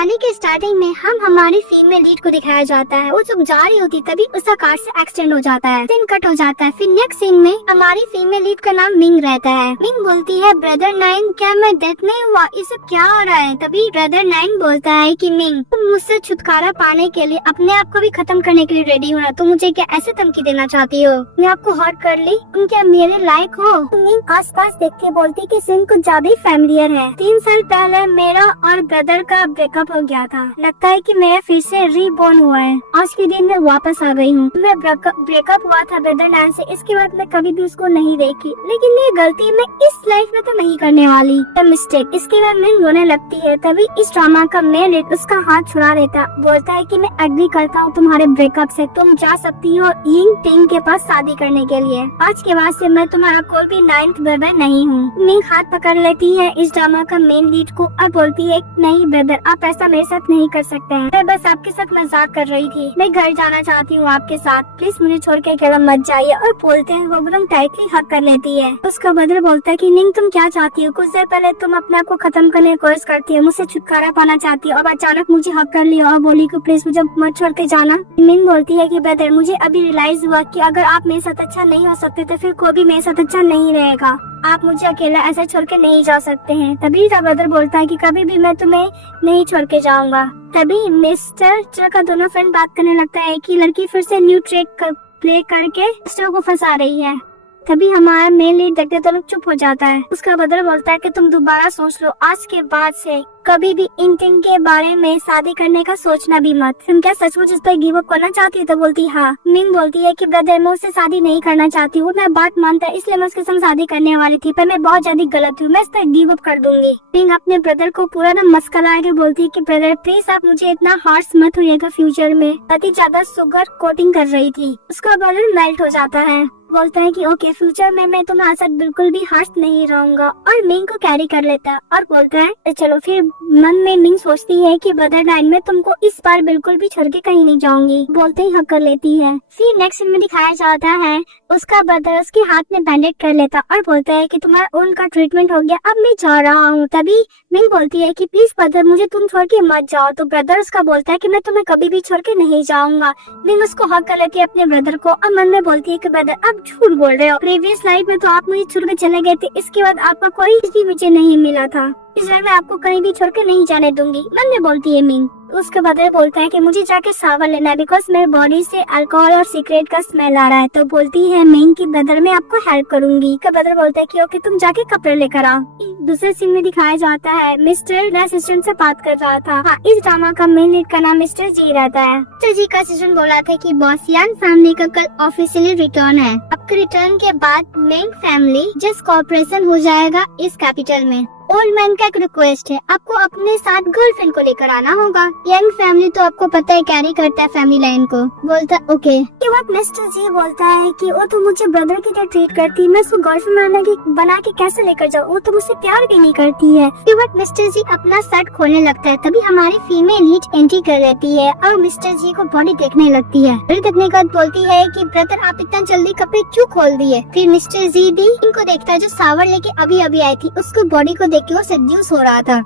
कहानी के स्टार्टिंग में हम हमारी फीमेल लीड को दिखाया जाता है। वो जब जा रही होती तभी उसका कार से एक्सीडेंट हो जाता है, सीन कट हो जाता है। फिर नेक्स्ट सीन में हमारी फीमेल लीड का नाम मिंग रहता है। मिंग बोलती है ब्रदर नाइन क्या मैं डेथ नहीं हुआ, इसे क्या हो रहा है। तभी ब्रदर नाइन बोलता है कि मिंग तुम मुझसे छुटकारा पाने के लिए अपने आप को भी खत्म करने के लिए रेडी हो ना, तुम मुझे क्या ऐसे धमकी देना चाहती हो, मैं आपको हर्ट कर ली, तुम क्या मेरे लायक हो। मिंग आस पास देख के बोलती की सीन कुछ ज्यादा ही फैमिलियर है। 3 साल पहले मेरा और ब्रदर का ब्रेकअप हो गया था, लगता है कि मैं फिर से रीबॉर्न हुआ है। आज के दिन मैं वापस आ गई हूँ। मैं ब्रेकअप हुआ था ब्रदर नाइन से, इसके बाद मैं कभी भी उसको नहीं देखी, लेकिन ये गलती मैं इस लाइफ में तो नहीं करने वाली, मिस्टेक। इसके बाद मैं रोने लगती है। तभी इस ड्रामा का मेन लीड उसका हाथ छुड़ा लेता, बोलता है कि मैं एग्री करता हूँ तुम्हारे ब्रेकअप से, तुम जा सकती हो यिंग टिंग के पास शादी करने के लिए। आज के बाद से मैं तुम्हारा कोई भी 9th ब्रदर नहीं हूँ। मिंग हाथ पकड़ लेती है इस ड्रामा का मेन लीड को और बोलती है नहीं ब्रदर, आप ऐसा मेरे साथ नहीं कर सकते हैं, मैं बस आपके साथ मजाक कर रही थी, मैं घर जाना चाहती हूँ आपके साथ, प्लीज मुझे छोड़ के अकेला मत जाइए। और बोलते हैं वो एकदम टाइटली हक कर लेती है। उसका बदल बोलता है कि निंग तुम क्या चाहती हो, कुछ देर पहले तुम अपने आप को खत्म करने की कोशिश करती है, मुझसे छुटकारा पाना चाहती है और अचानक मुझे हक कर लिया और बोली कि प्लीज मुझे मत छोड़ के जाना। मिंग बोलती है कि ब्रदर मुझे अभी रियलाइज हुआ कि अगर आप मेरे साथ अच्छा नहीं हो सकते तो फिर कोई भी मेरे साथ अच्छा नहीं रहेगा, आप मुझे अकेला ऐसे छोड़ के नहीं जा सकते हैं। तभी ब्रदर बोलता है कि कभी भी मैं तुम्हें नहीं छोड़ के जाऊंगा। तभी मिस्टर च का दोनों फ्रेंड बात करने लगता है कि लड़की फिर से न्यू ट्रिक प्ले करके मिस्टर को फंसा रही है। तभी हमारा मेन लीड देखते तो लोग चुप हो जाता है। उसका बदल बोलता है कि तुम दोबारा सोच लो, आज के बाद से कभी भी इन टिंग के बारे में शादी करने का सोचना भी मत। तुम क्या सचमुच इस पर गिव अप करना चाहती हो? तो बोलती हाँ। मिंग बोलती है कि ब्रदर मैं उससे शादी नहीं करना चाहती हूँ, मैं बात मानता है इसलिए मैं उसके संग शादी करने वाली थी, पर मैं बहुत ज्यादा गलत हूँ, मैं इस पर गिव अप कर दूंगी। मिंग अपने ब्रदर को पूरा ना मस्का लगा के बोलती है कि ब्रदर प्लीज आप मुझे इतना हार्श मत होइएगा फ्यूचर में, अति ज्यादा शुगर कोटिंग कर रही थी। उसका बदल मेल्ट हो जाता है, बोलता है कि ओके फ्यूचर में मैं तुम्हारे साथ बिल्कुल भी हर्ष नहीं रहूंगा और मिंग को कैरी कर लेता है और बोलता है चलो। फिर मन में मिंग सोचती है कि ब्रदर नाइन में तुमको इस बार बिल्कुल भी छोड़ के कहीं नहीं जाऊंगी, बोलते ही हक कर लेती है। फिर नेक्स्ट सीन में दिखाया जाता है उसका ब्रदर उसके हाथ में बैंडेज कर लेता और बोलता है कि तुम्हारा उनका ट्रीटमेंट हो गया, अब मैं जा रहा हूँ। तभी मिंग बोलती है कि प्लीज ब्रदर मुझे तुम छोड़ के मत जाओ। तो ब्रदर उसका बोलता है कि मैं तुम्हें कभी भी छोड़ के नहीं जाऊंगा। मिंग उसको हक कर लेती है अपने ब्रदर को और मन में बोलती है कि ब्रदर अब झूठ बोल रहे हो, प्रीवियस लाइफ में तो आप मुझे छोड़ के चले गए थे, इसके बाद आपका कोई भी मुझे नहीं मिला था, इसलिए मैं आपको कहीं भी छोड़ के नहीं जाने दूंगी, मन में बोलती है मिंग। उसके बदले बोलता है कि मुझे जाके शावर लेना है बिकॉज मेरे बॉडी से अल्कोहल और सिगरेट का स्मेल आ रहा है। तो बोलती है मिंग की ब्रदर मैं आपको हेल्प करूंगी। का ब्रदर बोलता है कि ओके तुम जाके कपड़े लेकर आओ। दूसरे सीन में दिखाया जाता है मिस्टर असिस्टेंट से बात कर रहा था। हाँ, इस ड्रामा का मेन लीड का नाम मिस्टर जी रहता है। मिस्टर जी का असिस्टेंट बोला था कि बॉस यान फैमिली का कल ऑफिशियली रिटर्न है, आपके रिटर्न के बाद मिंग फैमिली जस्ट कॉर्पोरेशन हो जाएगा इस कैपिटल में। ओल्ड मैन का एक रिक्वेस्ट है, आपको अपने साथ गर्लफ्रेंड को लेकर आना होगा। यंग फैमिली तो आपको पता है कैरी करता है फैमिली लाइन को। बोलता ओके। के बाद मिस्टर जी बोलता है कि वो तो मुझे ब्रदर की तरह ट्रीट करती है, मैं उसको गर्लफ्रेंड बना के कैसे लेकर जाऊँ, वो तो मुझसे प्यार भी नहीं करती है। के बाद मिस्टर जी अपना शर्ट खोलने लगता है। तभी हमारी फीमेल लीड एंट्री कर लेती है और मिस्टर जी को बॉडी देखने लगती है। बॉडी देखने के बाद बोलती है कि ब्रदर आप इतना जल्दी कपड़े क्यों खोल दिए। फिर मिस्टर जी भी इनको देखता है जो शावर लेके अभी अभी आई थी, उसको बॉडी को देख के वो सेड्यूस हो रहा था।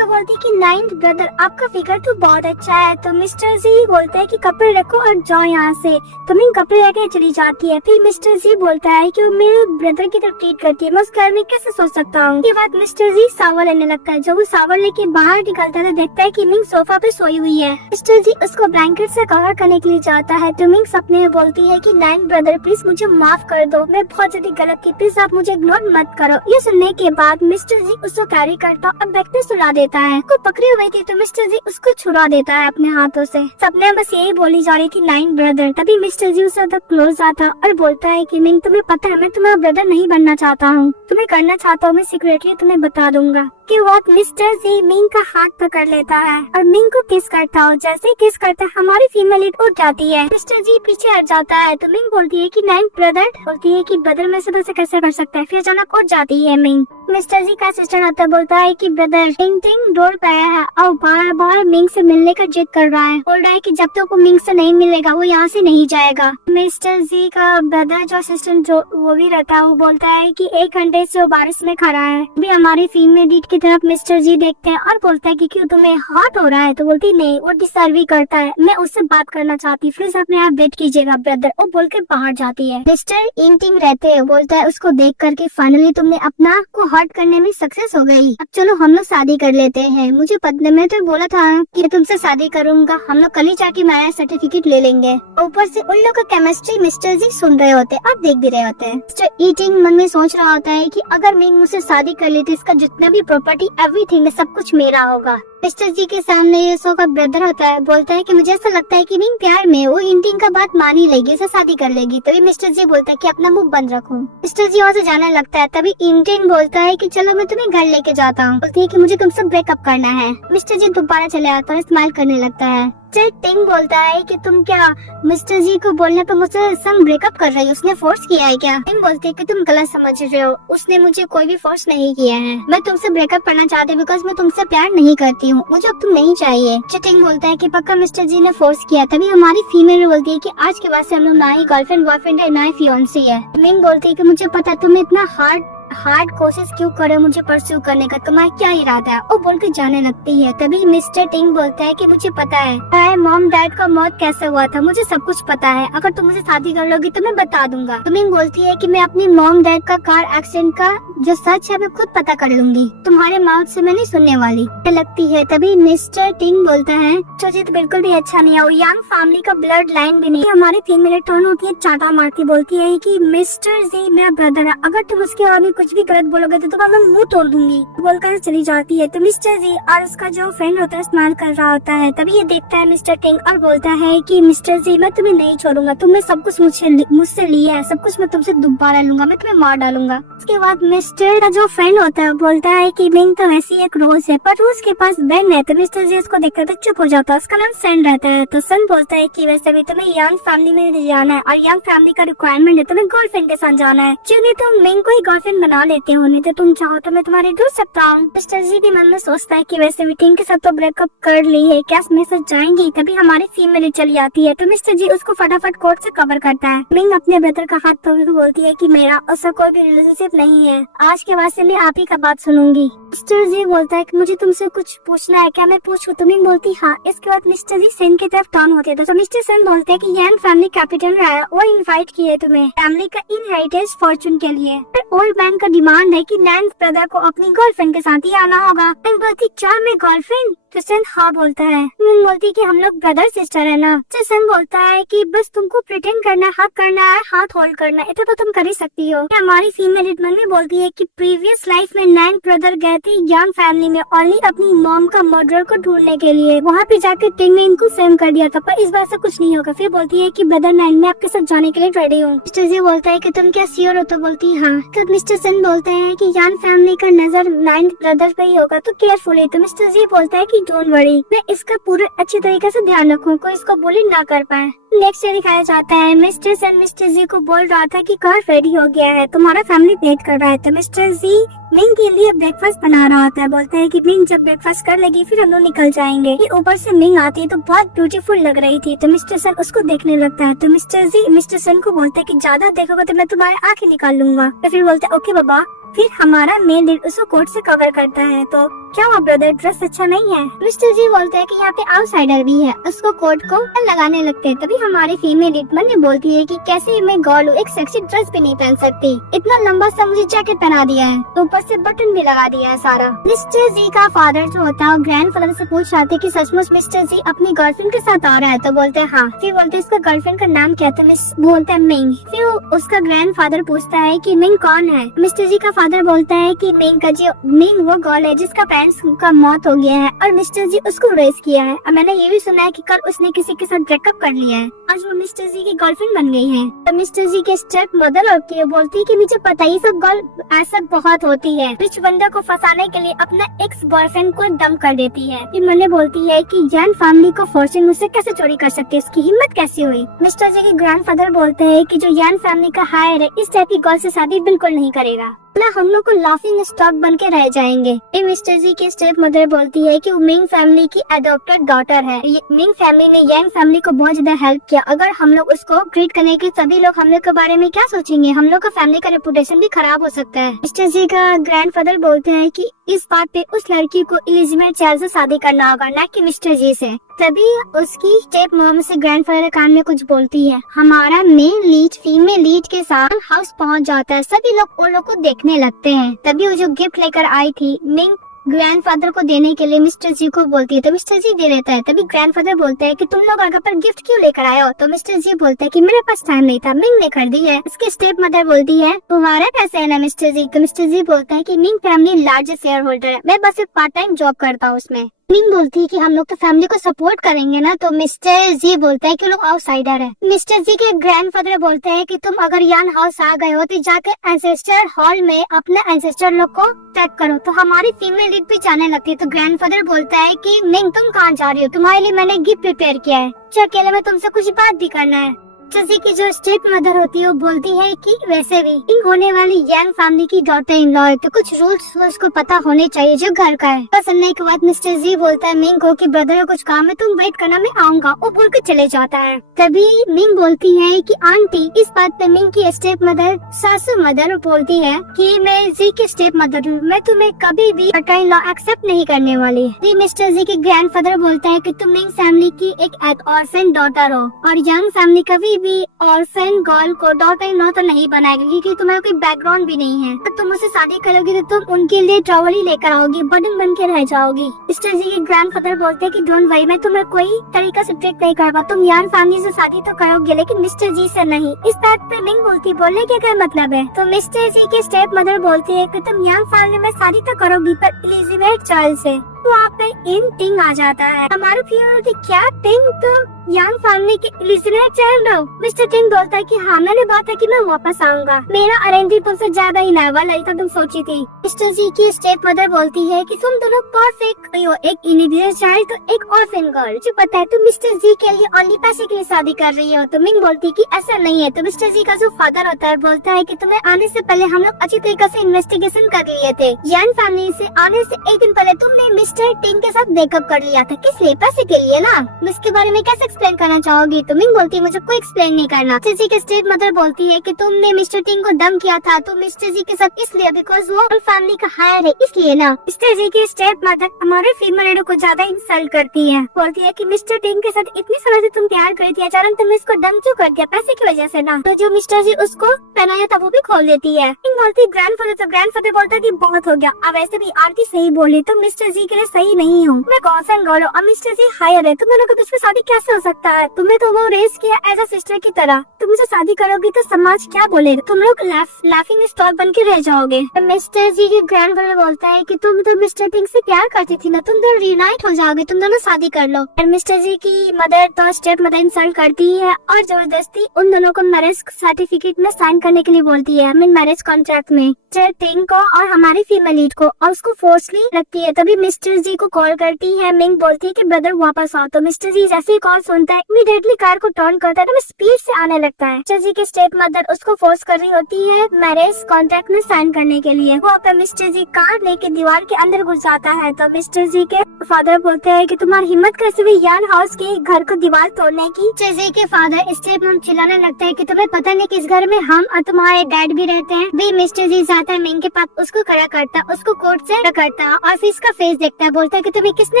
बोलती कि 9th ब्रदर आपका फिगर तो बहुत अच्छा है। तो मिस्टर जी बोलता है कि कपड़े रखो और जाओ यहाँ से। तो मिंग कपड़े रखे चली जाती है। फिर मिस्टर जी बोलता है कि वो मेरे ब्रदर की तरफ ट्रीट करती है, मैं उस घर में कैसे सोच सकता हूँ। के बाद मिस्टर जी शावर लेने लगता है। जब वो शावर लेके बाहर निकलता है तो देखता है कि मिंग सोफा पे सोई हुई है। मिस्टर जी उसको ब्लैंकेट से कवर करने के लिए जाता है। तो मिंग सपने में बोलती है कि 9th ब्रदर प्लीज मुझे माफ कर दो, मैं बहुत ज्यादा गलत थी, प्लीज आप मुझे इग्नोर मत करो। ये सुनने के बाद मिस्टर जी उसको कैरी करता और बैग पे सुला देता है। को पकड़ी हुई थी तो मिस्टर जी उसको छुड़ा देता है अपने हाथों से। सपने में बस यही बोली जा रही थी 9th ब्रदर। तभी मिस्टर जी उससे तक क्लोज आता और बोलता है कि मिंग तुम्हें पता है मैं तुम्हारा ब्रदर नहीं बनना चाहता हूँ, तुम्हें करना चाहता हूँ मैं सीक्रेटली तुम्हें बता दूंगा। के बाद मिस्टर जी मिंग का हाथ पकड़ लेता है और मिंग को किस करता है। जैसे किस करता है हमारी फीमेल लीड उठ जाती है। मिस्टर जी पीछे हट जाता है तो मिंग बोलती है कि 9th ब्रदर, बोलती है कि ब्रदर में से कैसे कर सकता है। फिर अचानक उठ जाती है मिंग। मिस्टर जी का सिस्टर मिस्टर आता बोलता है कि ब्रदर टिंग टिंग डोर पे आया है और बार बार मिंग से मिलने का जिद कर रहा है। बोल रहा है कि जब तक वो मिंग से नहीं मिलेगा वो यहाँ से नहीं जाएगा। मिस्टर जी का ब्रदर जो असिस्टेंट जो वो भी रहता है वो बोलता है कि 1 घंटे से वो बारिश में खड़ा है। भी हमारी फीमेल लीड की तरफ मिस्टर जी देखते हैं और बोलता है कि क्यों तुम्हें हॉट हो रहा है। तो बोलती नहीं, वो डिस्टर्ब ही करता है, मैं उससे बात करना चाहती, प्लीज अपने आप वेट कीजिएगा ब्रदर। वो बोल के बाहर जाती है। मिस्टर इंटिंग रहते हैं बोलता है उसको देख करके फाइनली तुमने अपना को हर्ट करने में सक्सेस हो गई। अब चलो हम लोग शादी कर लेते हैं। मुझे पता, मैं तो बोला था कि तुमसे शादी करूंगा, हम लोग कल ही जाके मैरिज सर्टिफिकेट ले लेंगे। ऊपर से उन लोग का केमिस्ट्री मिस्टर जी सुन रहे होते और देख भी रहे होते हैं। मिस्टर ईटिंग मन में सोच रहा होता है कि अगर मैं मुझसे शादी कर लेती इसका जितना भी प्रॉपर्टी एवरीथिंग सब कुछ मेरा होगा। मिस्टर जी के सामने ये सो का ब्रदर होता है, बोलता है कि मुझे ऐसा लगता है कि मिंग प्यार में वो इंटिंग का बात मान ही लेगी, इसे शादी कर लेगी। तभी मिस्टर जी बोलता है कि अपना मुंह बंद रखो। मिस्टर जी वहाँ से जाने लगता है। तभी इंटिंग बोलता है कि चलो मैं तुम्हें घर लेके जाता हूँ। बोलती है कि मुझे तुमसे ब्रेकअप करना है। मिस्टर जी दोबारा चले आता है, स्माइल करने लगता है। टिंग बोलता है कि तुम क्या मिस्टर जी को बोलने पर मुझसे संग ब्रेकअप कर रही हो, उसने फोर्स किया है क्या? टिंग बोलते है कि तुम गलत समझ रहे हो, उसने मुझे कोई भी फोर्स नहीं किया है। मैं तुमसे ब्रेकअप करना चाहती हूँ बिकॉज मैं तुमसे प्यार नहीं करती हूँ, मुझे अब तुम नहीं चाहिए। टिंग बोलता है कि पक्का मिस्टर जी ने फोर्स किया। तभी हमारी फीमेल बोलती है कि आज के बाद से हम लोग ना ही गर्लफ्रेंड बॉयफ्रेंड है ना ही फियांसी है। मिंग बोलती है कि मुझे पता तुम इतना हार्ड कोशिश क्यों करे मुझे परस्यू करने का, तुम्हारा क्या इरादा है? वो बोल के जाने लगती है। तभी मिस्टर टिंग बोलता है कि मुझे पता है मॉम डैड का मौत कैसे हुआ था, मुझे सब कुछ पता है। अगर तुम मुझे शादी कर लोगी तो मैं बता दूंगा। तो मिंग बोलती है कि मैं अपनी मॉम डैड का कार एक्सीडेंट का जो सच है मैं खुद पता कर लूंगी, तुम्हारे माउथ से मैं नहीं सुनने वाली लगती है। तभी मिस्टर टिंग बोलता है जो तो बिल्कुल भी अच्छा नहीं है, वो यंग फैमिली का ब्लड लाइन भी नहीं। हमारी फीमेल टर्न होती है, चाटा मारती बोलती है कि मिस्टर जी मेरा ब्रदर है, अगर तुम उसके आगे कुछ भी गलत बोलोगे तो तुम्हारा मुंह तोड़ दूंगी। बोलकर चली जाती है। तो मिस्टर जी और उसका जो फ्रेंड होता है स्माइल कर रहा होता है। तभी ये देखता है मिस्टर टिंग और बोलता है कि मिस्टर जी मैं तुम्हें नहीं छोड़ूंगा, तुमने सब कुछ मुझसे लिया है, सब कुछ मैं तुमसे दोबारा लूंगा, मैं तुम्हें मार डालूंगा। उसके बाद मिस्टर का जो फ्रेंड होता है बोलता है कि मिंग तो वैसी एक रोज है पर रोज के पास बेन है। तो मिस्टर जी उसको देखकर तो चुप हो जाता है। उसका नाम सन रहता है। तो सन बोलता है कि वैसे भी तुम्हें यंग फैमिली में जाना है और यंग फैमिली का रिक्वायरमेंट है, तुम्हें गर्लफ्रेंड के साथ जाना है। क्योंकि तुम मिंग को ही गर्लफ्रेंड बना लेते हो, नहीं तो तुम चाहो तो मैं तुम्हारे दूर सकता हूँ। मिस्टर जी भी मन में सोचता है कि वैसे भी टिंग के साथ तो ब्रेकअप कर ली है, क्या मैसेज जाएंगी? तभी हमारी फीमेल चली आती है। तो मिस्टर जी उसको फटाफट कोट से कवर करता है। मिंग अपने ब्रदर का हाथ पकड़ बोलती है कि मेरा उसका कोई भी रिलेशनशिप नहीं है, आज के बाद से मैं आप ही का बात सुनूंगी। मिस्टर जी बोलता है कि मुझे तुमसे कुछ पूछना है, क्या मैं पूछूं? तो मिंग बोलती हाँ। इसके बाद मिस्टर जी सेन की तरफ टर्न होते हैं। तो मिस्टर सेन बोलते हैं कि यंग फैमिली कैपिटल है, वो इनवाइट किए तुम्हें फैमिली का इनहेरिटेंस फॉर्चून के लिए। ओल्ड मैन का डिमांड है कि नैन्स ब्रदर को अपनी गर्लफ्रेंड के साथ ही आना होगा। मिंग बोलती क्या मैं गर्लफ्रेंड? तो सन हाँ बोलता है। मिंग बोलती कि हम लोग ब्रदर सिस्टर है ना। तो सन बोलता है कि बस तुमको प्रिटेंड करना है, हक करना है, हाथ होल्ड करना है, इतना तो तुम कर ही सकती हो। हमारी फीमेल मन में बोलती है कि प्रीवियस लाइफ में 9 ब्रदर गए थे यंग फैमिली में ओनली अपनी मॉम का मर्डर को ढूंढने के लिए। वहाँ पे जाकर टिंग ने इनको सेम कर दिया था, पर इस बार से कुछ नहीं होगा। फिर बोलती है कि ब्रदर 9 में आपके साथ जाने के लिए रेडी हूँ। मिस्टर जी बोलता है कि तुम क्या श्योर हो? तो बोलती हाँ। तो मिस्टर सन बोलते हैं कि यंग फैमिली का नजर 9 ब्रदर पे ही होगा, तो केयरफुली। तो मिस्टर जी बोलता है कि डोंट वरी, मैं इसका पूरे अच्छे तरीके से ध्यान रखूँ, कोई इसको बुली ना कर पाए। नेक्स्ट दिखाया जाता है मिस्टर सन मिस्टर जी को बोल रहा था कि कार रेडी हो गया है, तुम्हारा फैमिली वेट कर रहा है। तो मिस्टर जी मिंग के लिए ब्रेकफास्ट बना रहा होता है। बोलता है कि मिंग जब ब्रेकफास्ट कर लेगी फिर हम लोग निकल जाएंगे। ये ऊपर से मिंग आती है तो बहुत ब्यूटीफुल लग रही थी। तो मिस्टर सन उसको देखने लगता है। तो मिस्टर जी मिस्टर सन को बोलते है कि ज्यादा देखोगे तो मैं तुम्हारे आंखें निकाल लूंगा। तो फिर बोलते ओके बाबा। फिर हमारा मेन लीड उसको कोट से कवर करता है। तो क्या हुआ ब्रदर, ड्रेस अच्छा नहीं है? मिस्टर जी बोलते हैं कि यहाँ पे आउटसाइडर भी है, उसको कोट को लगाने लगते हैं। तभी हमारी फीमेल लीड मन में बोलती है कि कैसे मैं गर्ल हूँ, एक सेक्सी ड्रेस भी नहीं पहन सकती, इतना लंबा सा मुझे जैकेट पहना दिया है, तो ऊपर से बटन भी लगा दिया है सारा। मिस्टर जी का फादर जो होता है ग्रैंड फादर से पूछ रहा था कि सचमुच मिस्टर जी अपनी गर्लफ्रेंड के साथ आ रहा है? तो बोलते हैं हाँ। फिर बोलते हैं इसका गर्लफ्रेंड का नाम क्या था? बोलते हैं मिंग। फिर उसका ग्रैंड फादर पूछता है कि मिंग कौन है? मिस्टर जी का फादर बोलता है कि मिंग वो गर्ल है जिसका पेरेंट्स का मौत हो गया है और मिस्टर जी उसको रेस किया है। और मैंने ये भी सुना है कि कल उसने किसी के साथ ब्रेकअप कर लिया है, आज वो मिस्टर जी की गर्लफ्रेंड बन गई है। तो मिस्टर जी के स्टेप मदर होती है, बोलती है कि मुझे पता ही सब गर्ल ऐसा बहुत होती है, रिच बंदे को फंसाने के लिए अपना एक्स बॉयफ्रेंड को डम कर देती है। फिर मैंने बोलती है कि जैन फैमिली को फॉर्चून मुझसे कैसे चोरी कर सकती है, उसकी हिम्मत कैसी हुई? मिस्टर जी के ग्रैंडफादर बोलते हैं कि जो यान फैमिली का हायर है इस टाइप की गर्ल से शादी बिल्कुल नहीं करेगा। ना हम लोग को लाफिंग स्टॉक बन के रह जाएंगे। ये मिस्टर जी की स्टेप मदर बोलती है कि वो मिंग फैमिली की अडॉप्टेड डॉटर है। मिंग फैमिली ने यांग फैमिली को बहुत ज्यादा हेल्प किया। अगर हम लोग उसको ट्रीट करने के सभी लोग हम लोग के बारे में क्या सोचेंगे, हम लोग का फैमिली का रेपुटेशन भी खराब हो सकता है। मिस्टर जी का ग्रैंडफादर बोलते हैं कि इस बात पे उस लड़की को एलिजाबेथ चार्ल्स से शादी करना होगा, न कि मिस्टर जी से। तभी उसकी स्टेप मॉम से ग्रैंडफादर के कान में कुछ बोलती है। हमारा मेन लीड फीमेल लीड के साथ हाउस पहुंच जाता है। सभी लोग उन लोग को देखने लगते हैं। तभी वो जो गिफ्ट लेकर आई थी मिंग ग्रैंडफादर को देने के लिए मिस्टर जी को बोलती है, तो मिस्टर जी दे देता है। तभी ग्रैंडफादर बोलते हैं कि तुम लोग घर पर गिफ्ट क्यों लेकर आए हो, तो मिस्टर जी बोलते हैं कि मेरे पास टाइम नहीं था, मिंग ने कर दी है। इसके स्टेप मदर बोलती है तुम्हारा कैसे है ना मिस्टर जी, तो मिस्टर जी बोलते हैं कि Ming family largest share holder है, मैं बस एक पार्ट टाइम जॉब करता हूँ उसमें। मिंग बोलती है कि हम लोग तो फैमिली को सपोर्ट करेंगे ना, तो मिस्टर जी बोलते हैं कि लोग आउटसाइडर है। मिस्टर जी के ग्रैंडफादर बोलते हैं कि तुम अगर यान हाउस आ गए हो तो जाके एंसेस्टर हॉल में अपने एंसेस्टर लोग को चेक करो। तो हमारी फीमेल लीड भी जाने लगती है। तो ग्रैंडफादर बोलता है कि मिंग तुम कहाँ जा रही हो, तुम्हारे लिए मैंने गिफ्ट प्रिपेयर किया है, अकेले में तुमसे कुछ बात भी करना है। चजी की जो स्टेप मदर होती है वो बोलती है कि वैसे भी इन होने वाली यांग फैमिली की डॉटर इन लॉ है, तो कुछ रूल्स उसको पता होने चाहिए जो घर का है। तो सुनने के बाद मिस्टर जी बोलता है मिंग को कि ब्रदर को कुछ काम है, तुम वेट करना, मैं आऊंगा। वो बोल के चले जाता है। तभी मिंग बोलती है कि आंटी, इस बात पे मिंग की स्टेप मदर सासू मदर बोलती है कि मैं जी की स्टेप मदर हूँ, मैं तुम्हें कभी भी डॉटर इन लॉ एक्सेप्ट नहीं करने वाली। मिस्टर जी के ग्रैंडफादर बोलता है कि तुम मिंग फैमिली की एक ऑर्फन डॉटर हो और यांग फैमिली कभी भी ऑर्फन गर्ल को डॉटर इन लॉ तो नहीं बनाएगी, क्योंकि तुम्हारा कोई बैकग्राउंड भी नहीं है। तो तुम उससे शादी करोगी तो तुम उनके लिए ट्रॉवल ही लेकर आओगी, बर्डन बन के रह जाओगी। मिस्टर जी के ग्रैंडफादर बोलते हैं कि डोंट वरी, मैं तुम्हें कोई तरीका से ट्रीट नहीं करवा, तुम यांग फैमिली से शादी तो करोगे लेकिन मिस्टर जी से नहीं। इस बात पे मिंग बोलती बोलने के क्या मतलब है, तो मिस्टर जी की स्टेप मदर बोलती है कि तुम यांग फैमिली में शादी तो करोगी पर एलिजाबेथ चार्ल्स से। तो आप पे इन टिंग आ जाता है। हमारे फिर क्या टिंग, तो यांग फैमिली के एलिजाबेथ चार्ल्स हो। मिस्टर टिंग बोलता है कि हाँ मैंने बात है कि मैं वापस आऊंगा, मेरा अरेंज तुमसे ज्यादा ही नर्वस है तो तुम सोची थी। मिस्टर जी की स्टेप मदर बोलती है कि तुम दोनों परफेक्ट हो, एक एलिजाबेथ चार्ल्स तो एक ऑर्फन गर्ल। जो पता है तुम मिस्टर जी के लिए ओनली पैसे के लिए शादी कर रही हो। तो मिंग बोलती कि ऐसा नहीं है। तो मिस्टर जी का जो फादर होता है बोलता है कि तुम्हें आने से पहले हम लोग अच्छी तरीके से इन्वेस्टिगेशन कर लिए थे। यांग फैमिली से आने से एक दिन पहले तुमने मिस्टर टिंग के साथ ब्रेकअप कर लिया था, किस लिए, पैसे के लिए ना। इसके बारे में कैसे एक्सप्लेन करना चाहोगी, तो मिंग बोलती है मुझे कोई एक्सप्लेन नहीं करना। मिस्टर जी के स्टेप मदर बोलती है कि तुमने मिस्टर टिंग को डम किया था तो मिस्टर जी के साथ इसलिए बिकॉज वो फैमिली का हायर है इसलिए ना। मिस्टर जी की स्टेप मदर हमारे फीमेल लीडर को ज्यादा इंसल्ट करती है, बोलती है कि मिस्टर टिंग के साथ इतनी समय से तुम प्यार कर थी, अचानक तुमने इसको डम क्यों कर दिया, पैसे की वजह से ना। तो जो मिस्टर जी उसको पहनाया था वो भी खोल देती है। बोलती ग्रैंडफादर, तो ग्रैंडफादर बोलता है कि बहुत हो गया, अब वैसे भी आरती सही बोली, तुम मिस्टर जी के लिए सही नहीं हो, मैं कॉन्सन गर्ल हूँ और मिस्टर जी हायर है, तुम दोनों के बीच में शादी कैसे हो सकता है, तुम्हें तो वो रेस किया एज अ सिस्टर की तरह, तुम मुझे शादी करोगी तो समाज क्या बोलेगा, तुम लोग लाफिंग स्टॉक बन के रह जाओगे। मिस्टर जी के ग्रैंडफादर बोलता है कि तुम तो मिस्टर टिंग से प्यार करती थी ना, तुम दोनों रियूनाइट हो जाओगे, तुम दोनों शादी कर लो। और मिस्टर जी की मदर तो स्टेप मदर इंसल्ट करती है और जबरदस्ती उन दोनों को मैरिज सर्टिफिकेट में साइन करने के लिए बोलती है, मैरिज कॉन्ट्रैक्ट में टिंग को और हमारी फीमेल लीड को, और उसको फोर्सली रखती है। तभी मिस्टर जी को कॉल करती है। मिंग बोलती है कि ब्रदर वापस आओ। तो मिस्टर जी जैसे ही कॉल सुनता है इमीडिएटली कार को टर्न करता है तो स्पीड से आने लगता है। मिस्टर जी की स्टेप मदर उसको फोर्स कर रही होती है मैरिज कॉन्ट्रैक्ट में साइन करने के लिए। वो पर मिस्टर जी कार लेके दीवार के अंदर घुस जाता है। तो मिस्टर जी के फादर बोलते हैं कि तुम्हारी हिम्मत कैसे हुई यान हाउस के घर को दीवार तोड़ने की। मिस्टर जी के फादर स्टेप मदर चिल्लाने लगता है कि तुम्हें पता नहीं किस घर में हम और तुम्हारे डैड भी रहते हैं। भी मिस्टर जी जाता है मिंग के पास, उसको खड़ा करता, उसको कोर्ट से करता और फिर इसका फेस देखता है, बोलता है कि तुम्हें किसने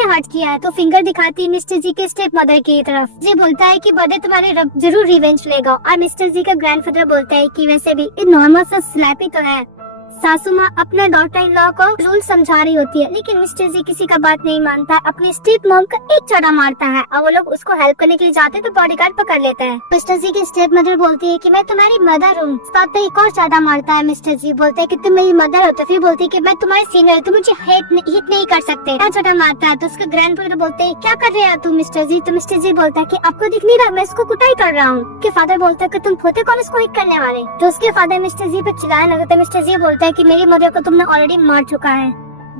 हर्ट किया है। तो फिंगर दिखाती है मिस्टर जी के स्टेप मदर की तरफ। जी बोलता है कि बर्थडे तुम्हारे जरूर रिवेंज लेगा। और मिस्टर जी का ग्रैंडफादर बोलता है कि वैसे भी ये नॉर्मल सा स्लैप ही तो है। सासू माँ अपना डॉटर इन लॉ को रूल समझा रही होती है लेकिन मिस्टर जी किसी का बात नहीं मानता, अपनी स्टेप मॉम का एक चढ़ा मारता है और वो लोग उसको हेल्प करने के लिए जाते हैं तो बॉडीगार्ड पकड़ लेता है। मिस्टर जी की स्टेप मदर बोलती है कि मैं तुम्हारी मदर हूँ। इस बात पे एक और चढ़ा मारता है। मिस्टर जी बोलते हैं कि तुम मेरी मदर हो। तो फिर बोलती है कि मैं तुम्हारी सीनियर हूँ, तुम मुझे हिट नहीं कर सकते। क्या चढ़ा मारता है तो उसका ग्रैंडफादर बोलते हैं क्या कर रहे हो तुम मिस्टर जी। तो मिस्टर जी बोलता है कि आपको दिख नहीं रहा मैं इसको कुटाई कर रहा हूँ। के फादर बोलता है कि तुम होते कौन इसको हिट करने वाले। तो उसके फादर मिस्टर जी पे चिल्लाने लगता है। मिस्टर जी बोलता है कि मेरी मदर को तुमने ऑलरेडी मार चुका है।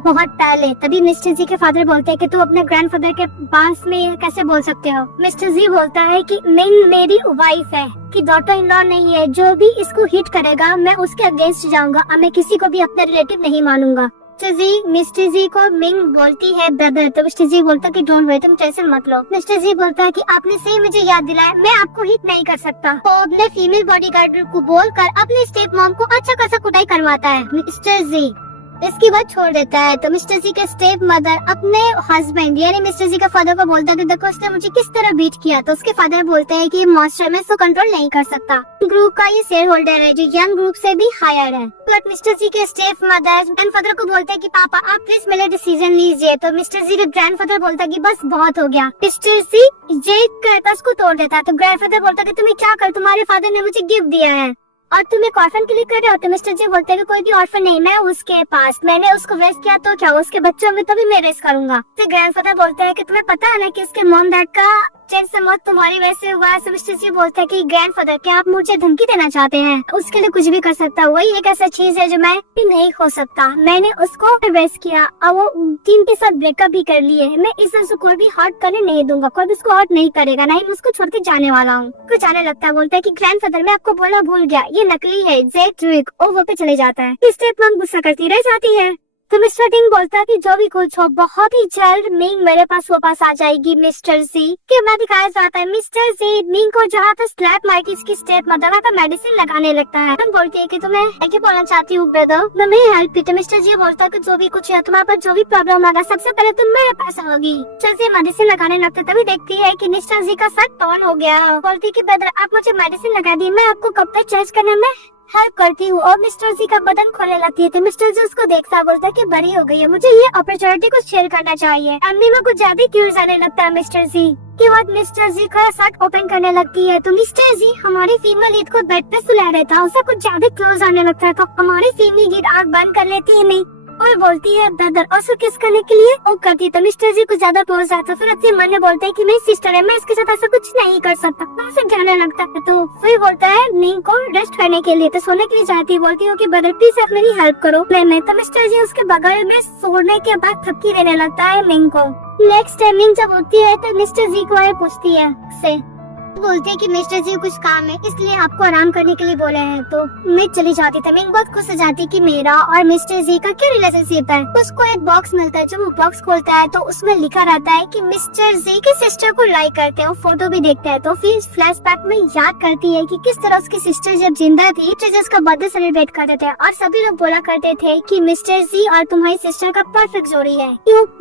बहुत पहले। तभी मिस्टर जी के फादर बोलते हैं कि तू अपने ग्रैंडफादर के पास में ये कैसे बोल सकते हो। मिस्टर जी बोलता है कि मिंग मेरी वाइफ है, कि डॉटर इन लॉ नहीं है। जो भी इसको हिट करेगा मैं उसके अगेंस्ट जाऊंगा और मैं किसी को भी अपने रिलेटिव नहीं मानूंगा। मिस्टर जी को मिंग बोलती है ब्रदर, तो मिस्टर जी बोलता है कि डोंट वरी, तुम टेंशन मत लो। मिस्टर जी बोलता है कि आपने सही मुझे याद दिलाया, मैं आपको हिट नहीं कर सकता। तो अपने फीमेल बॉडीगार्ड को बोलकर अपने स्टेप मॉम को अच्छा खासा कुटाई करवाता है मिस्टर जी। इसकी बात छोड़ देता है तो मिस्टर जी के स्टेप मदर अपने हस्बैंड यानी मिस्टर जी का फादर को बोलता है कि देखो उसने मुझे किस तरह बीट किया। तो उसके फादर बोलते हैं कि ये मॉन्स्टर में इसको कंट्रोल नहीं कर सकता। ग्रुप का ये शेयर होल्डर है जो यंग ग्रुप से भी हायर है। बट मिस्टर जी के स्टेप मदर ग्रैंडफादर को बोलते हैं कि पापा आप प्लीज मेरे डिसीजन लीजिए। तो मिस्टर जी का ग्रैंडफादर बोलता है कि बस बहुत हो गया। मिस्टर जी जे कहता उसको तोड़ देता है। तो ग्रैंडफादर बोलता है कि तुम्हें क्या कर, तुम्हारे फादर ने मुझे गिफ्ट दिया है और तुम एक ऑर्फन के लिए कर रहे हो। तो मिस्टर जी बोलते हैं कि कोई भी ऑर्फन नहीं, मैं उसके पास, मैंने उसको रेस किया तो क्या, उसके बच्चों में तभी मैं रेस करूंगा। तो ग्रैंडफादर बोलते हैं कि तुम्हें पता है ना कि उसके मॉम डैड का चैन से मौत तुम्हारी वजह से हुआ है। तो मिस्टर जी बोलते हैं कि ग्रैंडफादर क्या आप मुझे धमकी देना चाहते हैं? उसके लिए कुछ भी कर सकता है, वही एक ऐसा चीज है जो मैं भी नहीं खो सकता। मैंने उसको रेस किया और वो टीम के साथ ब्रेकअप भी कर लिए। मैं इस तरह से कोई भी हर्ट करने नहीं दूंगा, कोई भी उसको हर्ट नहीं करेगा, ना ही मैं उसको छोड़ के जाने वाला हूँ। कुछ जाने लगता है, बोलता है कि ग्रैंडफादर मैं आपको बोलना भूल गया, ये नकली है, जेक ट्रिक। और वो पे चले जाता है। इस स्टेप मॉम गुस्सा करती रह जाती है। तो मिस्टर टिंग बोलता है कि जो भी कुछ हो बहुत ही जल्द मिंग मेरे पास वापस आ जाएगी। मिस्टर जी के बाद दिखाया जाता है मिस्टर जी मिंग को जहाँ तो स्लैप मारती इसकी स्टेप मदर का मेडिसिन लगाने लगता है। हम बोलती है कि तुम्हें क्या बोलना चाहती हूँ ब्रदर, मैं हेल्प की। तो मिस्टर जी बोलता है कि जो भी कुछ है तुम्हारे पास जो भी प्रॉब्लम होगा सबसे पहले तुम मेरे पास आओगी। मिस्टर जी मेडिसिन लगाने लगते तभी देखती है कि मिस्टर जी का सर टर्न हो गया। बोलती है कि ब्रदर आप मुझे मेडिसिन लगा दी, मैं आपको कब तक चेंज करने में हेल्प करती हूँ। और मिस्टर जी का बदन खोलने लगती है। तो मिस्टर जी उसको देखता बोलता है कि बड़ी हो गई है, मुझे ये अपॉर्चुनिटी को शेयर करना चाहिए। अम्मी में कुछ ज्यादा क्यूर आने लगता है मिस्टर जी के बाद मिस्टर जी का शर्ट ओपन करने लगती है। तो मिस्टर जी हमारी फीमेल लीड को बेड पे सुला रहता है, उसे कुछ ज्यादा क्लोज आने लगता है। तो हमारी फीमेल लीड आँख बंद कर लेती है नहीं और बोलती है ब्रदर, और उसको किस करने के लिए वो करती है। तो मिस्टर जी कुछ ज्यादा क्लोज आता है। फिर अपने मन में बोलते है कि मेरी सिस्टर है, मैं इसके साथ ऐसा कुछ नहीं कर सकता। वहाँ से जाने लगता है। तो फिर बोलता है मिंग को रेस्ट करने के लिए, तो सोने के लिए जाती है। बोलती हूँ कि ब्रदर प्लीज आप मेरी हेल्प करो में। तो मिस्टर जी उसके बगल में सोने के बाद थपकी देने लगता है मिंग को। नेक्स्ट टाइम मिंग जब होती है तो मिस्टर जी को पूछती है से बोलते हैं कि मिस्टर जी कुछ काम है इसलिए आपको आराम करने के लिए बोले हैं। तो मैं चली जाती थी। मिंग बहुत खुश हो जाती कि मेरा और मिस्टर जी का क्या रिलेशनशिप है। उसको एक बॉक्स मिलता है, जो वो बॉक्स खोलता है तो उसमें लिखा रहता है कि मिस्टर जी की सिस्टर को लाइक करते हैं, फोटो भी देखते हैं। तो फिर फ्लैशबैक में याद करती है कि किस तरह उसकी सिस्टर जब जिंदा थी मिस्टर उसका बर्थडे सेलिब्रेट करते थे और सभी लोग बोला करते थे कि मिस्टर जी और तुम्हारी सिस्टर का परफेक्ट जोड़ी है।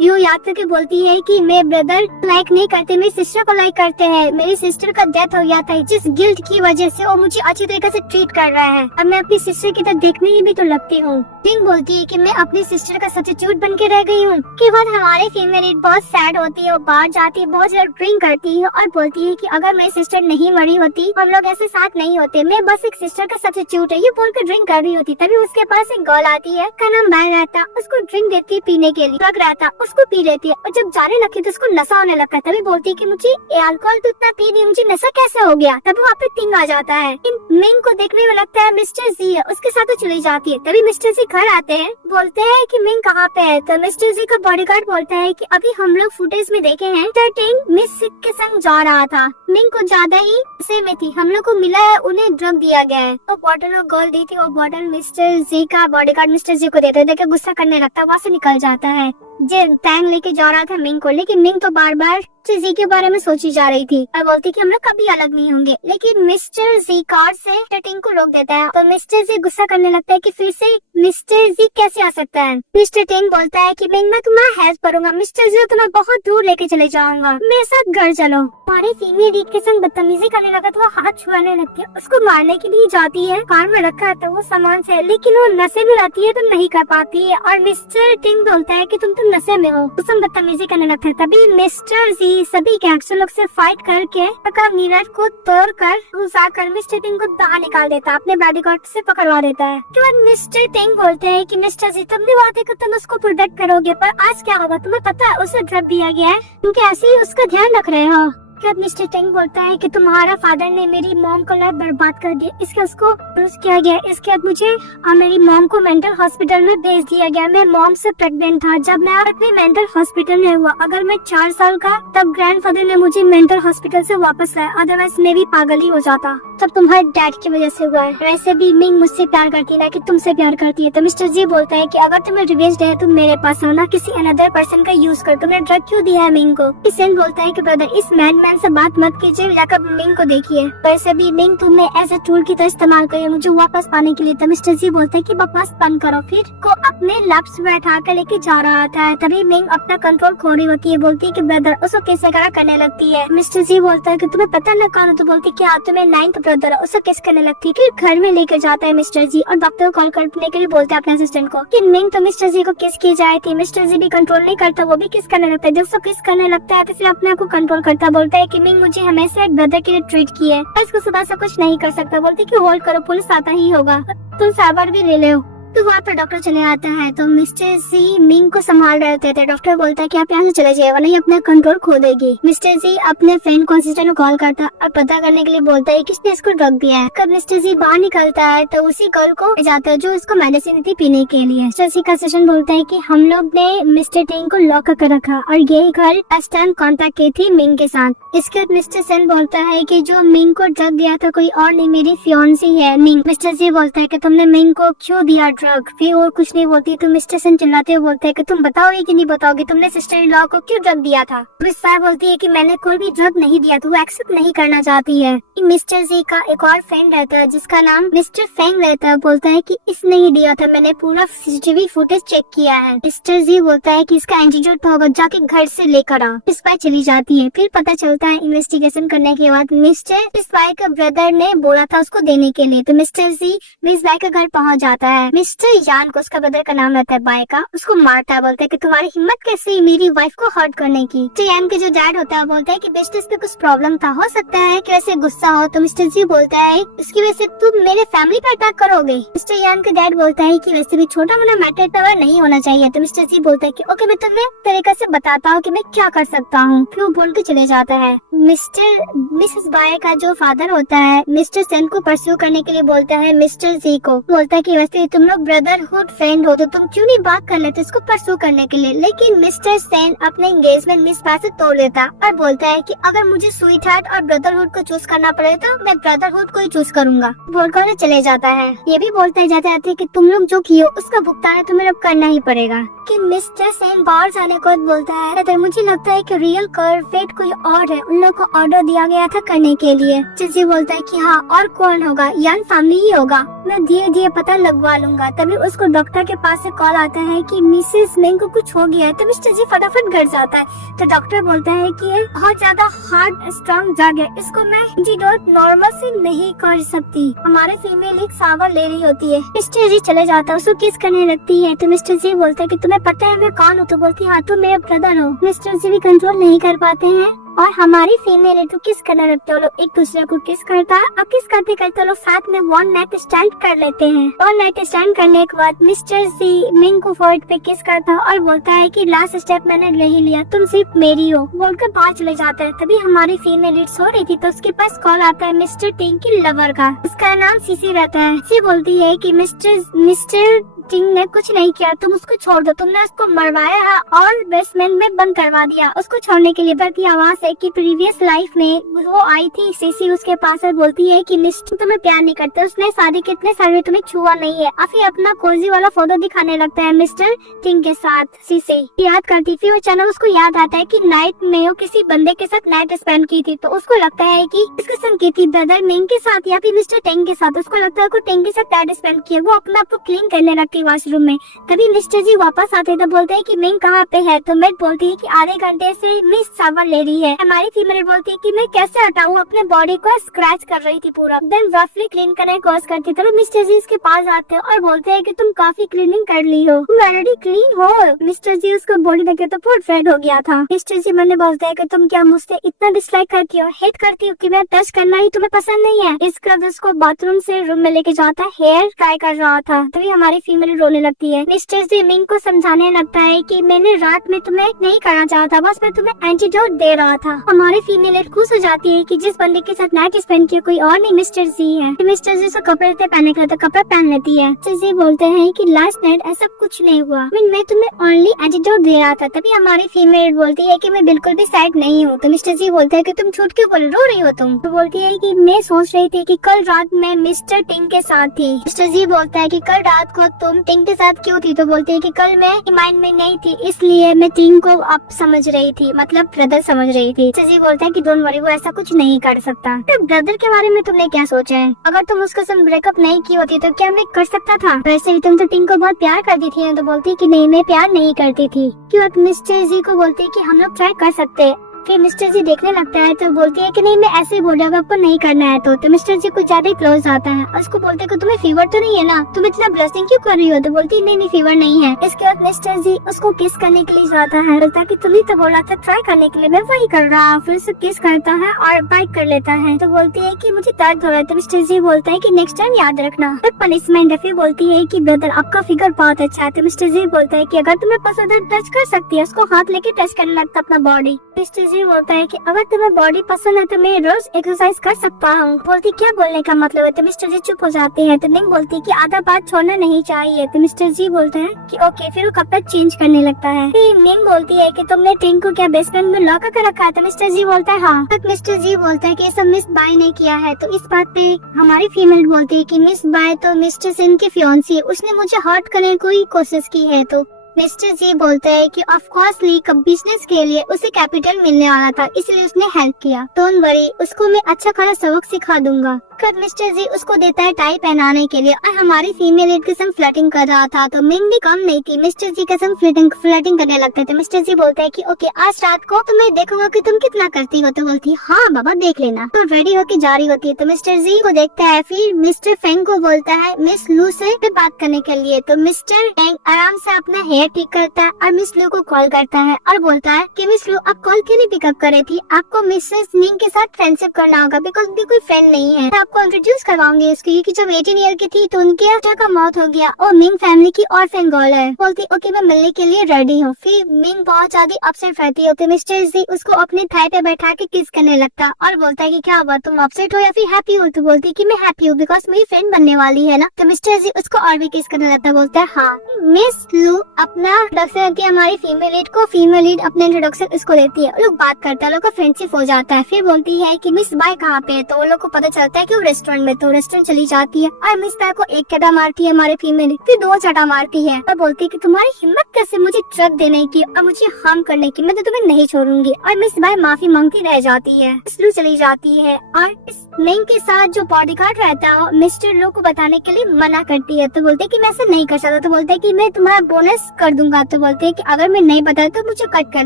यूँ याद करके बोलती है कि मैं ब्रदर लाइक नहीं करते, मेरी सिस्टर को लाइक करते हैं। मेरी सिस्टर का डेथ हो गया था, जिस गिल्ट की वजह से वो मुझे अच्छी तरीके से ट्रीट कर रहा है। अब मैं अपनी सिस्टर की तरह देखने ही भी तो लगती हूँ। टिंग बोलती है कि मैं अपनी सिस्टर का सब्स्टिट्यूट बन के रह गई हूँ। के बाद हमारी फीमेल लीड बहुत सैड होती है, वो बाहर जाती है, बहुत ज्यादा ड्रिंक करती है और बोलती है कि अगर मेरी सिस्टर नहीं मरी होती हम लोग ऐसे साथ नहीं होते, मैं बस एक सिस्टर का सब्स्टिट्यूट है, ये बोलकर ड्रिंक कर रही होती। तभी उसके पास एक गर्ल आती है, का नाम बैन रहता, उसको ड्रिंक देती है पीने के लिए, ड्रग रहता उसको पी लेती है और जब जाने लगती है तो उसको नशा होने लगता है। तभी बोलती है कि मुझे अल्कोहल तो इतना पी दी, मुझे नशा कैसे हो गया। तभी वहाँ पे टिंग आ जाता है। मिंग को देखने में लगता है मिस्टर जी है, उसके साथ वो चली जाती है। तभी मिस्टर जी घर आते हैं, बोलते हैं कि मिंग कहाँ पे है। तो मिस्टर जी का बॉडीगार्ड बोलता है कि अभी हम लोग फुटेज में देखे हैं टिंग मिस सिक के संग जा रहा था, मिंग को ज्यादा ही गुस्से में थी, हम लोग को मिला है उन्हें ड्रग दिया गया है। तो बॉटल ऑफ गोल्ड दी थी, वो बॉटल मिस्टर जी का बॉडीगार्ड मिस्टर जी को देते देखे गुस्सा करने लगता है, वहाँ से निकल जाता है। जे टैंग लेके जा रहा था मिंग को, लेकिन मिंग तो बार बार जी के बारे में सोची जा रही थी और बोलती कि हम लोग कभी अलग नहीं होंगे। लेकिन मिस्टर जी कार से टिंग को रोक देता है। तो मिस्टर जी गुस्सा करने लगता है कि फिर से मिस्टर जी कैसे आ सकता है। मिस्टर टिंग बोलता है कि मिंग मैं तुम्हारा हेल्प करूंगा, मिस्टर जी तुम्हें बहुत दूर लेके चले जाऊंगा, मेरे साथ घर चलो। हमारी फीमेल लीड के संग बदतमीजी करने लगा तो वो हाथ छुड़ाने लगती है, उसको मारने के लिए जाती है। कार में रखा था वो सामान से, लेकिन वो नशे में रहती है तो नहीं कर पाती है और मिस्टर टिंग बोलता है कि तुम तो नशे में हो, उसमें बदतमीजी करने लगता है। तभी मिस्टर जी सभी गैंगस्टर लोग से फाइट करके मिरर को तोड़कर घुसाकर मिस्टर टिंग को बाहर निकाल देता है, अपने बॉडीगार्ड से पकड़वा देता है। उसके बाद मिस्टर टिंग बोलते हैं कि मिस्टर जी तुमने वादे कि तुम उसको प्रोटेक्ट करोगे, पर आज क्या होगा तुम्हें पता है, उसे ड्रग दिया गया है, तुम कैसे ही उसका ध्यान रख रहे हो। क्या मिस्टर टेंग बोलता है कि तुम्हारा फादर ने मेरी मॉम को लाइफ बर्बाद कर दिया, इसके उसको पुश किया गया, इसके बाद मुझे मेरी मॉम को मेंटल हॉस्पिटल में भेज दिया गया। मैं मॉम से प्रेग्नेंट था जब मैं अपने मेंटल हॉस्पिटल में हुआ। अगर मैं 4 साल का तब ग्रैंडफादर ने मुझे मेंटल हॉस्पिटल से वापस लाया, अदरवाइज मैं भी पागल ही हो जाता। तब तुम्हारे डैड की वजह से हुआ है। वैसे भी मिंग मुझसे प्यार करती है ना कि तुमसे प्यार करती है। तो मिस्टर जी बोलता है कि अगर तुम्हें रिवेंज है तुम मेरे पास आओ ना, किसी अनदर पर्सन का यूज कर। तुमने ड्रग क्यों दिया है मिंग को? सेन बोलता है कि ब्रदर इस मैन से बात मत कीजिए, जाकर मिंग को देखिए। वैसे भी मिंग तुम्हें एज ए टूल की तरह इस्तेमाल करिए मुझे वापस पाने के लिए। तो मिस्टर जी बोलता है कि बकवास बंद करो, फिर को अपने लैप्स में बैठा कर लेके जा रहा होता है। तभी मिंग अपना कंट्रोल खो रही होती है, बोलती है कि ब्रदर उसको किस वगैरह करने लगती है। मिस्टर जी बोलता है कि तुम्हें पता न कौन हो? तो बोलती है कि हाँ तुम्हें 9th ब्रदर है, उसको किस करने लगती है। फिर घर में लेकर जाता है मिस्टर जी और डॉक्टर को कॉल करने के लिए बोलते हैं अपने असिस्टेंट को कि मिंग तो मिस्टर जी को किस की जाए थी। मिस्टर जी भी कंट्रोल नहीं करता, वो भी किस करने लगता है। जब उसको किस करने लगता है तो फिर अपने आप को कंट्रोल करता, बोलता है कि मिंग मुझे हमेशा एक ब्रदर के लिए ट्रीट की है, इसको सुबह से कुछ नहीं कर सकता। बोलती कि होल्ड करो, पुलिस आता ही होगा, तुम साइबर भी ले लो। तो वहाँ पर डॉक्टर चले आता है तो मिस्टर जी मिंग को संभाल रहे होते थे। डॉक्टर बोलता है कि आप यहाँ से चले जाइए वरना ये अपना कंट्रोल खो देगी। मिस्टर जी अपने फ्रेंड को असिस्टेंट को कॉल करता है और पता करने के लिए बोलता है किसने इसको ड्रग दिया है। कब मिस्टर जी बाहर निकलता है तो उसी गर्ल को जाता है जो इसको मेडिसिन थी पीने के लिए। मिस्टर जी का असिस्टेंट बोलता है कि हम लोग ने मिस्टर टेंग को लॉक कर रखा और यही गर्ल फर्स्ट टाइम कॉन्टेक्ट की थी मिंग के साथ। इसके बाद मिस्टर सेन बोलता है कि जो मिंग को ड्रग दिया था कोई और नहीं मेरी फियांसी है मिंग। मिस्टर जी बोलता है कि तुमने मिंग को क्यों दिया ड्रग? फिर और कुछ नहीं बोलती तो मिस्टर सेन चिल्लाते हुए बोलते हैं कि तुम बताओगे कि नहीं बताओगे, तुमने सिस्टर इन लॉ को क्यों ड्रग दिया था? मिस साहब बोलती है कि मैंने कोई भी ड्रग नहीं दिया था, वो एक्सेप्ट नहीं करना चाहती है। मिस्टर जी का एक और फ्रेंड रहता है जिसका नाम मिस्टर फेंग रहता है, बोलता है कि इसने ही दिया था, मैंने पूरा सीसीटीवी फुटेज चेक किया है। मिस्टर जी बोलता है कि इसका एंटीट्यूड होगा, जाके घर से लेकर आओ। स्पाई चली जाती है। फिर पता चलता है इन्वेस्टिगेशन करने के बाद मिस्टर स्पाई का ब्रदर ने बोला था उसको देने के लिए। तो मिस्टर जी मिस बाई का घर पहुँच जाता है। मिस्टर यान को उसका ब्रदर का नाम रहता है बाय का, उसको मारता है। बोलता है कि तुम्हारी हिम्मत कैसे हुई मेरी वाइफ को हर्ट करने की। तो यान के जो डैड होता है बोलता है कि बिजनेस में कुछ प्रॉब्लम था, हो सकता है कि वैसे गुस्सा हो। तो मिस्टर जी बोलता है इसकी वजह से तुम मेरे फैमिली पर अटैक करोगे। मिस्टर यान का डैड बोलता है कि वैसे भी छोटा मोटा मैटर नहीं होना चाहिए। तो मिस्टर जी बोलता है कि ओके मैं तुम्हें तरीके से बताता हूँ कि मैं क्या कर सकता हूँ। फिर वो बोल के चले जाता है। मिसेस बाय का जो फादर होता है मिस्टर सेन को परस्यू करने के लिए बोलता है मिस्टर जी को, बोलता है कि वैसे तुम लोग ब्रदरहुड फ्रेंड हो तो तुम क्यों नहीं बात कर लेते इसको परस्यू करने के लिए। लेकिन मिस्टर सेन अपने एंगेजमेंट मिस बाय से तोड़ देता और बोलता है कि अगर मुझे स्वीट हार्ट और ब्रदरहुड को चूज करना पड़े तो मैं ब्रदरहुड को ही चूज करूंगा। बोलकर चले जाता है। ये भी बोलते जाते हैं कि तुम लोग जो किए उसका भुगतान तुम्हें अब करना ही पड़ेगा। कि मिस्टर सेन बाहर जाने को बोलता है तो मुझे लगता है कि रियल फेट कोई और है, उन लोग को ऑर्डर दिया गया था करने के लिए। चिजी बोलता है कि हाँ और कौन होगा, यान फैमिली ही होगा, मैं धीरे धीरे पता लगवा लूंगा। तभी उसको डॉक्टर के पास से कॉल आता है कि मिसेस मिंग को कुछ हो गया है। तो मिस्टर जी फटाफट घर जाता है। तो डॉक्टर बोलता है कि ये बहुत ज्यादा हार्ड स्ट्रॉन्ग ड्रग है, इसको मैं एंटीडोट नॉर्मल से नहीं कर सकती। हमारे फीमेल एक सावर ले रही होती है। मिस्टर जी चले जाता है, उसको किस करने लगती है। तो मिस्टर जी बोलता है कि तुम्हें पता है मैं कौन हूँ? तो बोलती है हाँ तुम मेरे ब्रदर हो। मिस्टर जी भी कंट्रोल नहीं कर पाते हैं और हमारी फीमेल है तो किस करने लगते हो लोग, एक दूसरे को किस करता है और किस करते करते लोग साथ में वन नाइट स्टैंड कर लेते हैं। वन नाइट स्टैंड करने के बाद मिस्टर जी मिंग को फोर्ट पे किस करता है और बोलता है कि लास्ट स्टेप मैंने नहीं लिया, तुम सिर्फ मेरी हो, बोलकर बाहर चले जाता है। तभी हमारी फीमेल सो रही थी तो उसके पास कॉल आता है मिस्टर टिंग की लवर का, उसका नाम सीसी रहता है। सी बोलती है कि मिस्टर टिंग ने कुछ नहीं किया, तुम उसको छोड़ दो, तुमने उसको मरवाया है और बेसमेंट में बंद करवा दिया। उसको छोड़ने के लिए बल्कि आवाज है कि प्रीवियस लाइफ में वो आई थी सीसी उसके पास और बोलती है कि मिस्टर तुम्हें प्यार नहीं करते, उसने शादी कितने साल में तुम्हें छुआ नहीं है। और फिर अपना कोजी वाला फोटो दिखाने लगता है मिस्टर टिंग के साथ। सीसी याद करती थी वो चैनल, उसको याद आता है कि नाइट में वो किसी बंदे के साथ नाइट स्पेंड की थी। तो उसको लगता है कि इसको संकेती ब्रदर मिंग के साथ या फिर मिस्टर टिंग के साथ, उसको लगता है को टिंग के साथ नाइट स्पेंड किया। वो अपना आपको क्लीन करने लगती वॉशरूम में। तभी मिस्टर जी वापस आते तो बोलते हैं कि मिंग कहाँ पे है। तो मेट बोलती है कि आधे घंटे से मिस सावर ले रही है। हमारी फीमेल बोलती है कि मैं कैसे हटाऊं, अपने बॉडी को स्क्रैच कर रही थी पूरा। देन रफली क्लीन करने की कोशिश करती तो मिस्टर जी इसके पास आते हैं और बोलते हैं कि तुम काफी क्लीनिंग कर ली हो, तुम ऑलरेडी क्लीन हो। मिस्टर जी उसको बॉडी देखे तो फुट फेड हो गया था। मिस्टर जी मैंने बोलते हैं कि तुम क्या मुझसे इतना डिसलाइक करती हो, हेट करती हो कि मैं टच करना ही तुम्हें पसंद नहीं है। इसके बाद उसको बाथरूम से रूम में लेके जाता है, हेयर ट्राई कर रहा था। तभी हमारी फीमेल फीमेल रोने लगती है। मिस्टर जी मिंग को समझाने लगता है कि मैंने रात में तुम्हें नहीं करना चाहता, बस मैं तुम्हें एंटीडोट दे रहा था। हमारी फीमेल खुश हो जाती है कि जिस बंदे के साथ नाइट स्पेंड किया कोई और नहीं मिस्टर जी है। मिस्टर जी से कपड़े पहनने के लिए कपड़ा पहन लेती है। मिस्टर जी बोलते हैं कि लास्ट नाइट ऐसा कुछ नहीं हुआ, मैं तुम्हें ओनली एंटीडोट दे रहा था। तभी हमारी फीमेल बोलती है कि मैं बिल्कुल भी सैड नहीं हूँ। तो मिस्टर जी बोलते हैं कि तुम झूठ क्यों रो रही हो तुम? तो बोलती है कि मैं सोच रही थी कि कल रात मैं मिस्टर टिंग के साथ थी। मिस्टर जी बोलता है कि कल रात को तुम टिंग के साथ क्यों थी? तो बोलती है कि कल मैं माइंड में नहीं थी, इसलिए मैं टिंग को अब समझ रही थी, मतलब ब्रदर समझ रही थी। मिस्टर जी बोलता है कि डोंट वरी, वो ऐसा कुछ नहीं कर सकता। तो ब्रदर के बारे में तुमने क्या सोचा है? अगर तुम उसके साथ ब्रेकअप नहीं की होती तो क्या मैं कर सकता था? वैसे भी तुम तो टिंग को बहुत प्यार करती थी। तो बोलती है कि नहीं, मैं प्यार नहीं करती थी। क्यों? मिस्टर जी को बोलती है कि हम लोग ट्राई कर सकते। फिर मिस्टर जी देखने लगता है तो बोलती है कि नहीं, मैं ऐसे ही बोल रहा हूँ, आपको नहीं करना है। तो मिस्टर जी कुछ ज्यादा ही क्लोज आता है और उसको बोलते हैं कि तुम्हें फीवर तो नहीं है ना, तुम इतना ब्लशिंग क्यों कर रही हो? तो बोलती है नहीं फीवर नहीं है। इसके बाद मिस्टर जी उसको किस करने के लिए जाता है, बोलता है कि तुम्ही तो बोला था ट्राई करने के लिए, मैं वही कर रहा हूँ। फिर उसे किस करता है और बाइक कर लेता है। तो बोलती है कि मुझे दर्द हो रहा है। तो मिस्टर जी बोलता है कि नेक्स्ट टाइम याद रखना, फिर पनिशमेंट है। फिर बोलती है कि ब्रदर आपका फिगर बहुत अच्छा है। तो मिस्टर जी बोलता है कि अगर तुम्हें पसंद है टच कर सकती है। उसको हाथ लेके टच करने लगता अपना बॉडी। मिस्टर जी बोलता है कि अगर तुम्हें बॉडी पसंद है तो मैं रोज एक्सरसाइज कर सकता हूँ। बोलती क्या बोलने का मतलब है? तो मिस्टर जी चुप हो जाते हैं। तो मिंग बोलती है कि आधा बात छोड़ना नहीं चाहिए। तो मिस्टर जी बोलते हैं कि ओके। फिर वो कपड़ा चेंज करने लगता है। फिर मिंग बोलती है कि तुमने टिंग को क्या बेसमेंट में लॉक कर रखा है? तो मिस्टर जी बोलता है हाँ। तब मिस्टर जी बोलता है कि सब मिस बाय ने किया है। तो इस बात पे हमारी फीमेल बोलती है कि मिस बाय तो मिस्टर सिंह की फियांसी है, उसने मुझे हर्ट करने की कोशिश की है। तो मिस्टर जी बोलते हैं कि ऑफ कोर्स लीक बिजनेस के लिए उसे कैपिटल मिलने वाला था, इसलिए उसने हेल्प किया। डोंट वरी, उसको मैं अच्छा खासा सबक सिखा दूंगा। कर मिस्टर जी उसको देता है टाई पहनाने के लिए और हमारी फीमेल एक किस्म फ्लर्टिंग कर रहा था। तो मिंग भी कम नहीं थी, मिस्टर जी किस्म फ्लर्टिंग करने लगते थे। मिस्टर जी बोलते हैं कि ओके आज रात को तो मैं देखूंगा कि तुम कितना करती हो। तो बोलती है हाँ बाबा देख लेना। तो रेडी होके जा रही होती है। तो मिस्टर जी को देखता है। फिर मिस्टर फेंग को बोलता है मिस लू से बात करने के लिए। तो मिस्टर फेंग आराम से अपना हेयर ठीक करता है और मिस लू को कॉल करता है और बोलता है कि मिस लू आप कॉल क्यों नहीं पिकअप कर रही थी? आपको मिसेस निंग के साथ फ्रेंडशिप करना होगा बिकॉज भी कोई फ्रेंड नहीं है। तो आपको इंट्रोड्यूस करवाऊंगी इसकी कि जब 18 ईयर की थी तो उनके पिता का मौत हो गया और मिंग फैमिली की ऑर्फन गर्ल है। बोलती ओके मैं मिलने के लिए रेडी हूँ। फिर मिंग बहुत ज्यादा अपसेट रहती है। तो मिस्टर जी उसको अपने थाई पे बैठा के किस करने लगता और बोलता है कि क्या हुआ, तुम अपसेट हो या फिर हैप्पी हो? तो बोलती है कि मैं हैप्पी हूँ बिकॉज मेरी फ्रेंड बनने वाली है ना। तो मिस्टर जी उसको और भी किस करने लगता। बोलता है हाँ। मिस लू अपना इंट्रोडक्शन देती है हमारी फीमेल लीड को, फीमेल लीड अपने इंट्रोडक्शन उसको देती है। लोग बात करते हैं, लोग का फ्रेंडशिप हो जाता है। फिर बोलती है कि मिस बाय कहाँ पे है? तो वो लोग को पता चलता है कि वो रेस्टोरेंट में। तो रेस्टोरेंट चली जाती है और मिस बाय को एक चटा मारती है हमारी फीमेल, फिर 2 चटा मारती है और बोलती है कि तुम्हारी हिम्मत कैसे मुझे ट्रक देने की और मुझे हार्म करने की, मैं तो तुम्हें नहीं छोड़ूंगी। और मिस बाय माफी मांगती रह जाती है। स्लू चली जाती है और इस मिंग के साथ जो बॉडीगार्ड रहता है मिस्टर लो को बताने के लिए मना करती है। तो बोलते है कि मैं ऐसा नहीं कर सकता। तो बोलते है कि मैं तुम्हारा बोनस कर दूंगा। तो बोलते है कि अगर मैं नहीं बताया तो मुझे कट कर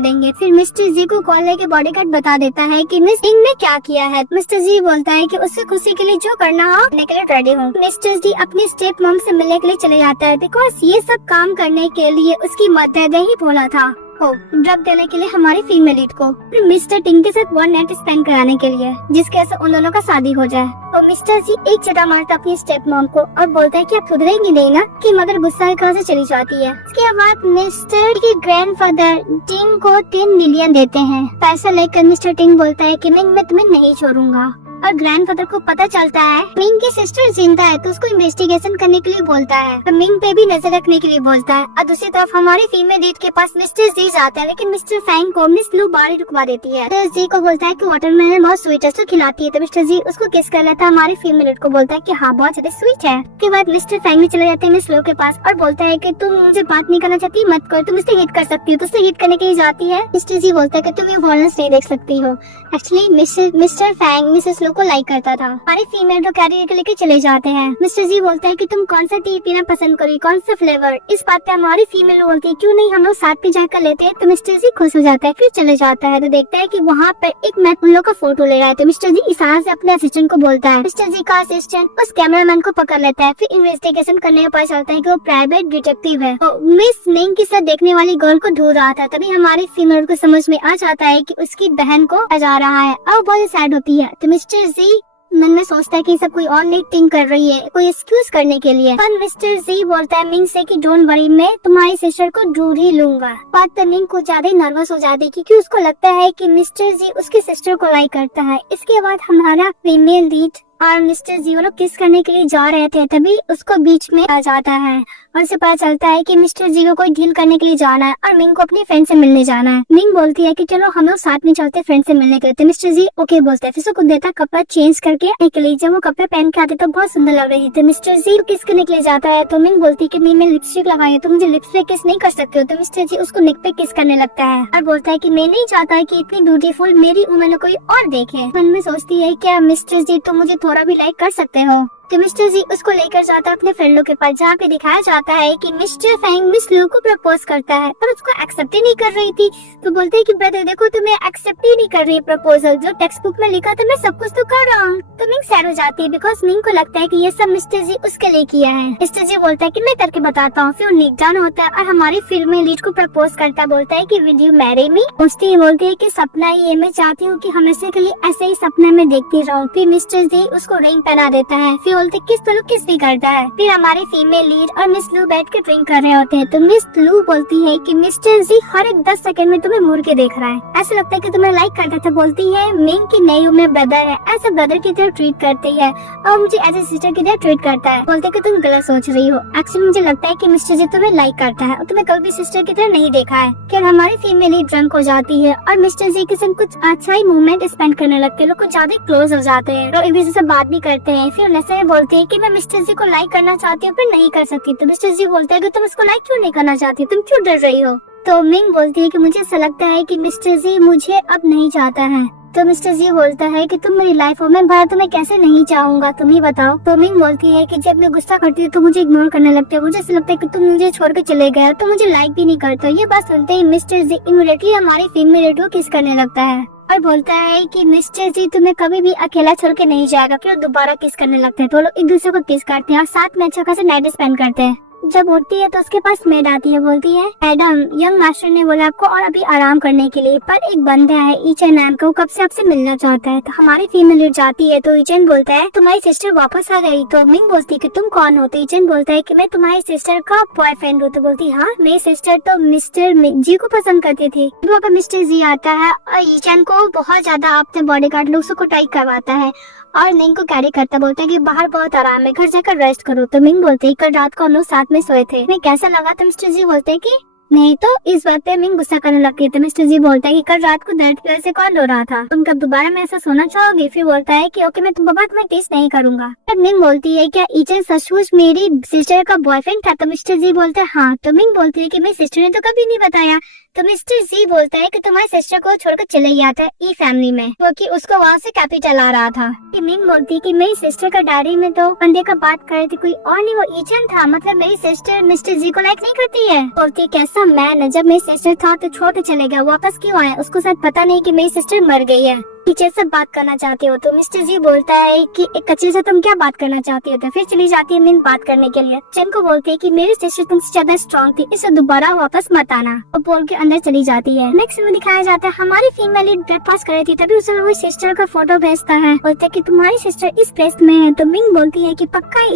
देंगे। फिर मिस्टर जी को कॉल लेके बॉडीगार्ड बता देता है कि मिस मिंग ने क्या किया है। मिस्टर जी बोलता है कि उससे खुशी के लिए जो करना हो करने के लिए रेडी हूँ। मिस्टर जी अपनी स्टेप मॉम से मिलने के लिए चले जाता है बिकॉज ये सब काम करने के लिए उसकी मदर ने ही बोला था ड्रग देने के लिए हमारी फीमेल लीड को। फिर मिस्टर टिंग के साथ 1 नाइट स्पेंड कराने के लिए जिसके ऐसे उन दोनों का शादी हो जाए। तो मिस्टर जी एक चटा मारता अपनी स्टेप मॉम को और बोलता है कि आप सुधरेंगी नहीं ना, कि मदर गुस्सा कहाँ से चली जाती है। इसके बाद मिस्टर के ग्रैंडफादर टिंग को 10 मिलियन देते हैं। पैसा लेकर मिस्टर टिंग बोलता है कि मिंग मैं तुम्हें नहीं छोड़ूंगा। और ग्रैंडफादर को पता चलता है मिंग की सिस्टर जिंदा है तो उसको इन्वेस्टिगेशन करने के लिए बोलता है। तो मिंग पे भी नजर रखने के लिए बोलता है। और दूसरी तरफ हमारी फीमेल लीड के पास मिस्टर जी जाते हैं लेकिन मिस्टर फैंग को मिस लू बाहर रुकवा देती है। मिस्टर जी को बोलता है कि वाटरमेलन बहुत स्वीट है, उसको खिलाती है। तो मिस्टर जी उसको किस कर लेता है। हमारी फीमेल लीड को बोलता है कि हाँ बहुत ज्यादा स्वीट है। उसके बाद मिस्टर फैंग भी चले जाते हैं मिस लू के पास और बोलता है कि तुम मुझे बात नहीं करना चाहती मत कर, तुम इससे हिट कर सकती हो। तो उससे हिट करने के लिए जाती है। मिस्टर जी बोलता है कि तुम ये वॉयलेंस नहीं देख सकती हो। एक्चुअली मिस्टर फैंग मिसेस लू को लाइक करता था। हमारी फीमेल को कैरियर के लेके चले जाते हैं। मिस्टर जी बोलते हैं कि तुम कौन सा टी पीना पसंद करोगी, कौन सा फ्लेवर। इस बात पे हमारी फीमेल बोलती है क्यों नहीं हम लोग साथ पे जाकर लेते हैं। तो मिस्टर जी खुश हो जाता है। फिर चले जाता है तो देखता है कि वहाँ पर एक मैन उन लोग का फोटो ले रहा है। तो मिस्टर जी इशारा से अपने असिस्टेंट को बोलता है। मिस्टर जी का असिस्टेंट उस कैमरामैन को पकड़ लेता है। फिर इन्वेस्टिगेशन करने का पता चलता है कि वो प्राइवेट डिटेक्टिव है। तो मिस मिंग के साथ देखने वाली गर्ल को ढूंढ रहा था। तभी हमारी फीमेल को समझ में आ जाता है कि उसकी बहन को जा रहा है और बहुत सैड होती है। तो मिस्टर जी मन में सोचता है कि सब कोई और नेट थिंक कर रही है, कोई एक्सक्यूज करने के लिए। पर मिस्टर जी बोलता है मिंग से कि डोंट वरी, मैं तुम्हारी सिस्टर को ढूंढ ही लूंगा। बात तो मिंग को ज्यादा ही नर्वस हो जाती है क्योंकि उसको लगता है कि मिस्टर जी उसकी सिस्टर को लाइक करता है। इसके बाद हमारा फीमेल लीड और मिस्टर जी वो लोग किस करने के लिए जा रहे थे, तभी उसको बीच में आ जाता है और उसे पता चलता है कि मिस्टर जी को कोई डील करने के लिए जाना है और मिंग को अपनी फ्रेंड से मिलने जाना है। मिंग बोलती है कि चलो हम लोग साथ में चलते फ्रेंड से मिलने के लिए। तो मिस्टर जी ओके बोलते हैं, फिर उसको देता है कपड़ा चेंज करके आने के लिए। जब वो कपड़े पहन के आते तो बहुत सुंदर लग रही थी। मिस्टर जी किस करने के लिए जाता है तो मिंग बोलती है कि नहीं मैं लिपस्टिक लगाई है तो मुझे लिप्स पे किस नहीं कर सकते हो। तो मिस्टर जी उसको नेक पे किस करने लगता है और बोलता है कि मैं नहीं चाहता है कि इतनी ब्यूटीफुल मेरी उम्र में कोई और देखे। मन में सोचती है क्या मिस्टर जी तो मुझे थोड़ा भी लाइक कर सकते हो। तो मिस्टर जी उसको लेकर जाता है अपने फ्रेंडों के पास, जहाँ पे दिखाया जाता है कि मिस्टर फैंग मिस लू को प्रपोज करता है पर उसको एक्सेप्ट ही नहीं कर रही थी। तो बोलते हैं कि ब्रदर देखो तुम्हें एक्सेप्ट ही नहीं कर रही प्रपोजल, जो टेक्स्ट बुक में लिखा था मैं सब कुछ तो कर रहा हूँ। तो मिंग सैड हो जाती है बिकॉज मिंग को लगता है कि ये सब मिस्टर जी उसके लिए किया है। मिस्टर जी बोलता है कि मैं करके बताता हूँ। फिर लीड जाना होता है और हमारी फिल्म में लीड को प्रपोज करता है, बोलता है कि विल यू मैरी मी। उसकी बोलती है कि सपना ही है, मैं चाहती हूँ कि हमेशा के लिए ऐसे ही सपने में देखती रहूं। फिर मिस्टर जी उसको रिंग पहना देता है। फिर बोलते किस तो किस भी करता है। फिर हमारी फीमेल लीड और मिस लू बैठ के ड्रिंक कर रहे होते हैं। तो मिस लू बोलती है कि मिस्टर जी हर एक 10 सेकंड में तुम्हें मुड़ के देख रहा है, ऐसा लगता है कि तुम्हें लाइक करता था। बोलती है मिंग की नई उम्र ब्रदर है, ऐसे ब्रदर की तरह ट्रीट करती है और मुझे एज ए सिस्टर की तरह ट्रीट करता है। बोलते कि तुम गलत सोच रही हो, एक्चुअली मुझे लगता है कि मिस्टर जी तुम्हें लाइक करता है और तुम्हें कभी भी सिस्टर की तरह नहीं देखा है। फिर हमारी फीमेल लीड ड्रंक हो जाती है और मिस्टर जी के साथ कुछ अच्छा ही मूवमेंट स्पेंड करने लगते हैं, लोग कुछ ज्यादा क्लोज हो जाते हैं और एक दूसरे से बात भी करते हैं। फिर नशे में बोलते हैं कि मैं मिस्टर जी को लाइक करना चाहती हूँ पर नहीं कर सकती। तो मिस्टर जी बोलते हैं कि तुम उसको लाइक क्यों नहीं करना चाहती, तुम क्यों डर रही हो। तो मिंग बोलती है कि मुझे ऐसा लगता है कि मिस्टर जी मुझे अब नहीं चाहता है। तो मिस्टर जी बोलता है कि तुम मेरी लाइफ हो, मैं भला तुम्हें कैसे नहीं चाहूंगा, तुम ही बताओ। तो मिंग बोलती है कि जब मैं गुस्सा करती हूँ तो मुझे इग्नोर करने लगते हैं, मुझे ऐसा लगता है कि तुम मुझे छोड़ के चले गए, तो मुझे लाइक भी नहीं करते। ये बात सुनते ही मिस्टर जी इमीडिएटली हमारी फीमेल लीड को किस करने लगता है और बोलता है कि मिस्टर जी तुम्हें कभी भी अकेला छोड़ के नहीं जाएगा। फिर दोबारा किस करने लगते हैं, तो लोग एक दूसरे को किस करते हैं और साथ में अच्छा खासा नाइट स्पेंड करते हैं। जब उठती है तो उसके पास मेड आती है, बोलती है मैडम यंग मास्टर ने बोला आपको और अभी आराम करने के लिए, पर एक बंदा है ईचन नाम का, वो कब से आपसे मिलना चाहता है। तो हमारी फीमेल लीड जाती है तो ईचन बोलता है तुम्हारी सिस्टर वापस आ गई। तो मिंग बोलती है कि तुम कौन हो। तो ईचन बोलता है कि मैं तुम्हारी सिस्टर का बॉयफ्रेंड हूँ। तो बोलती है हाँ मेरी सिस्टर तो मिस्टर जी को पसंद करती थी। वहाँ पर मिस्टर जी आता है और ईचन को बहुत ज्यादा अपने बॉडीगार्ड लोग को टाइट करवाता है और मिंग को कैरी करता, बोलता है कि बाहर बहुत आराम है, घर जाकर रेस्ट करो। तो मिंग बोलते है कल रात को हम लोग साथ में सोए थे, मैं कैसा लगा। तो मिस्टर जी बोलते है कि नहीं। तो इस बात पे मिंग गुस्सा करने लगती है। तो मिस्टर जी बोलता है कि कल रात को दर्द की वजह से कौन रो रहा था, तुम कब दोबारा मेरे साथ सोना चाहोगी। फिर बोलता है कि ओके मैं तुम्हें टेस्ट नहीं करूंगा। तब मिंग बोलती है क्या ईचन सचमुच मेरी सिस्टर का बॉयफ्रेंड था। तो मिस्टर जी बोलता है हाँ। तो मिंग बोलती है कि मेरी सिस्टर ने तो कभी नहीं बताया। तो मिस्टर जी बोलता है कि तुम्हारी सिस्टर को छोड़कर चले गया था ई फैमिली में, क्योंकि उसको वहाँ से कैपिटल आ रहा था। मिंग बोलती है कि मेरी सिस्टर का डायरी में तो बंदे का बात कर रही थी कोई और नहीं, वो ईचन था, मतलब मेरी सिस्टर मिस्टर जी को लाइक नहीं करती है। बोलती है कैसा मैन है, जब मेरी सिस्टर था तो छोड़ के चले गया, वापस क्यों आया, उसको शायद पता नहीं कि मेरी सिस्टर मर गई है। टीचर से बात करना चाहती हो। तो मिस्टर जी बोलता है कि एक कच्चे से तुम क्या बात करना चाहती हो। तो फिर चली जाती है मिंग बात करने के लिए। चन को बोलती है कि मेरी सिस्टर तुमसे ज्यादा स्ट्रॉन्ग थी, इसे दोबारा वापस मत आना, और बोल के अंदर चली जाती है। नेक्स्ट में दिखाया जाता है हमारी फीमेल लीड ब्रेकफास्ट कर रही थी, तभी उसे वो सिस्टर का फोटो भेजता है, बोलता है कि तुम्हारी सिस्टर इस प्लेस में है। तो मिंग बोलती है कि पक्का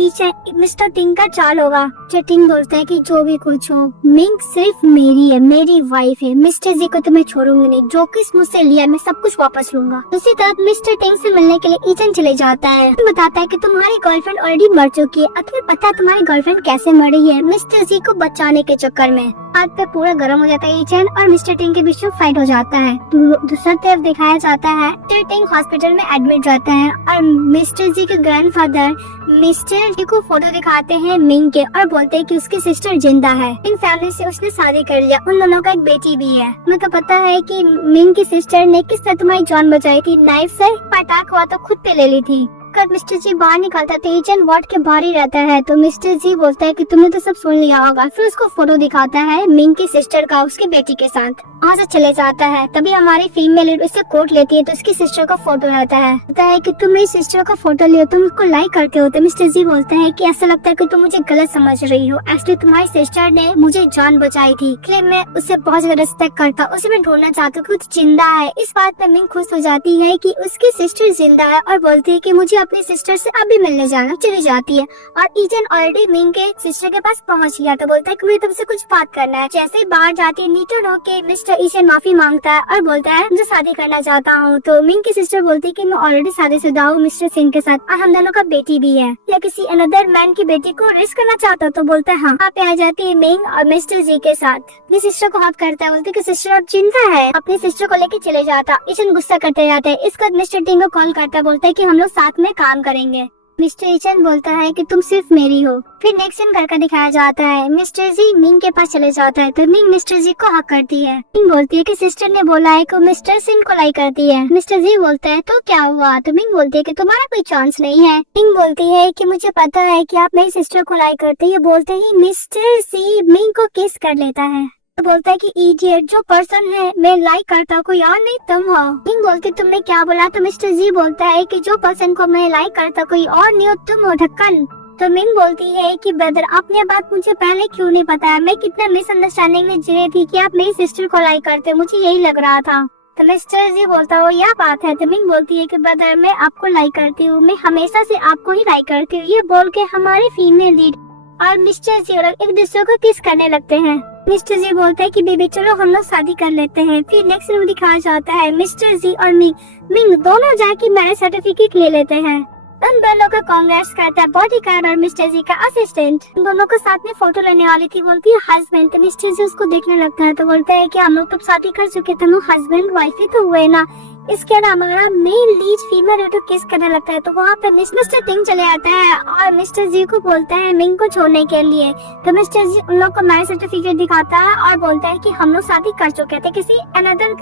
मिस्टर टिंग का चाल होगा। टिंग बोलता है कि जो भी कुछ हो मिंग सिर्फ मेरी है, मेरी वाइफ है, मिस्टर जी को तो मैं छोड़ूंगी नहीं, जो किस मुझसे लिया मैं सब कुछ वापस लूंगा। दूसरी तरफ मिस्टर टिंग से मिलने के लिए ईचन चले जाता है, बताता है कि तुम्हारी गर्लफ्रेंड ऑलरेडी मर चुकी है, तुम्हें पता है तुम्हारी गर्लफ्रेंड कैसे मरी है, मिस्टर जी को बचाने के चक्कर में। हाथ पे पूरा गर्म हो जाता है ईचन और मिस्टर टिंग के बीच में फाइट हो जाता है। दूसरा तरफ दिखाया जाता है मिस्टर टिंग हॉस्पिटल में एडमिट रहता है और मिस्टर जी के ग्रैंडफादर मिस्टर जी को फोटो दिखाते हैं मिंग के और बोलते हैं कि उसकी सिस्टर जिंदा है, इन फैमिली से उसने शादी कर लिया, उन दोनों का एक बेटी भी है। मुझे तो पता है कि मिंग की सिस्टर ने किस तरह तुम्हारी जान बचाई थी, नाइफ से अटैक हुआ तो खुद पे ले ली थी। कर मिस्टर जी बाहर निकलता है, ईचन वार्ड के बाहर ही रहता है। तो मिस्टर जी बोलता है कि तुमने तो सब सुन लिया होगा। फिर उसको फोटो दिखाता है मिंग की सिस्टर का उसकी बेटी के साथ, वहाँ से चले जाता है। तभी हमारी फीमेल लीड उससे कोट लेती है तो उसकी सिस्टर का फोटो रहता है, बोलता है कि तुम मेरी सिस्टर का फोटो लियो, तुम उसको लाइक करते हो। तो मिस्टर जी बोलता है कि ऐसा लगता है कि तुम मुझे गलत समझ रही हो, एक्चुअली तुम्हारी सिस्टर ने मुझे जान बचाई थी, इसलिए मैं उससे बहुत ज्यादा रिस्पेक्ट करता, उसे मैं ढूंढना चाहती हूँ, कुछ जिंदा है। इस बात में मिंग खुश हो जाती है कि उसकी सिस्टर जिंदा है और बोलती है कि मुझे अपनी सिस्टर से अभी मिलने जाना, चली जाती है। और ईचन ऑलरेडी मिंग के सिस्टर के पास पहुंच गया तो बोलता है कि मुझे तुमसे कुछ बात करना है। जैसे ही बाहर जाती है नीचे होके मिस्टर ईचन माफी मांगता है और बोलता है मुझे शादी करना चाहता हूँ। तो मिंग की सिस्टर बोलती है कि मैं ऑलरेडी शादीशुदा हूँ मिस्टर सिंह के साथ और हम दोनों का बेटी भी है, या किसी अनदर मैन की बेटी को रिस्क करना चाहता तो बोलता है हाँ। यहाँ पे आ जाती है मिंग और मिस्टर जी के साथ। अपनी सिस्टर को हक करता है, बोलते कि सिस्टर अब चिंता है, अपनी सिस्टर को लेके चले जाता। ईचन गुस्सा करते जाते हैं। इसका मिस्टर टिंग को कॉल करता है, बोलता है कि हम लोग साथ में काम करेंगे। मिस्टर ईचन बोलता है कि तुम सिर्फ मेरी हो। फिर नेक्स्ट सीन घर का दिखाया जाता है। मिस्टर जी मिंग के पास चले जाता है तो मिंग मिस्टर जी को हक करती है। मिंग बोलती है कि सिस्टर ने बोला है कि मिस्टर सिंह को लाइक करती है। मिस्टर जी बोलता है तो क्या हुआ? तो मिंग बोलती है कि तुम्हारा कोई चांस नहीं है। मिंग बोलती है कि मुझे पता है कि आप मेरी सिस्टर को लाइक करते हैं। बोलते ही मिस्टर जी मिंग को किस कर लेता है। तो बोलता है कि इडियट, जो पर्सन है मैं लाइक करता कोई और नहीं तुम हो। मिंग बोलती तुमने क्या बोला? तो मिस्टर जी बोलता है कि जो पर्सन को मैं लाइक करता कोई और नहीं हो तुम हो, ढक्कन। तो मिंग बोलती है कि ब्रदर आपने बात मुझे पहले क्यों नहीं बताया? मैं कितना मिसअंडरस्टैंडिंग में जी रही थी कि आप मेरी सिस्टर को लाइक करते, मुझे यही लग रहा था। तो मिस्टर जी बोलता हो यह बात है। तो मिंग बोलती है कि ब्रदर मैं आपको लाइक करती हूँ, मैं हमेशा से आपको ही लाइक करती हूँ। ये बोल के हमारे फीमेल लीड और मिस्टर जी और एक दूसरे को किस करने लगते हैं। मिस्टर जी बोलते हैं कि बेबी चलो हम लोग शादी कर लेते हैं। फिर नेक्स्ट में दिखाया जाता है मिस्टर जी और मिंग दोनों जाके मैरिज सर्टिफिकेट ले लेते हैं। उन दोनों को कांग्रेस करता है बॉडीगार्ड और मिस्टर जी का असिस्टेंट। दोनों को साथ में फोटो लेने वाली थी, बोलती है हस्बैंड। तो मिस्टर जी उसको देखने लगता है तो बोलता है कि हम लोग तो शादी कर चुके थे, हम लोग हस्बैंड वाइफ ही तो हुए ना। इसके अलावा हमारा मेल लीड फीमेल है तो किस करने लगता है। तो वहाँ पे मिस्टर टिंग चले आता है और मिस्टर जी को बोलता है मिंग को छोड़ने के लिए। तो मिस्टर जी उन लोग को मैरिज सर्टिफिकेट दिखाता है और बोलता है कि हम लोग शादी कर चुके थे, किसी अनदर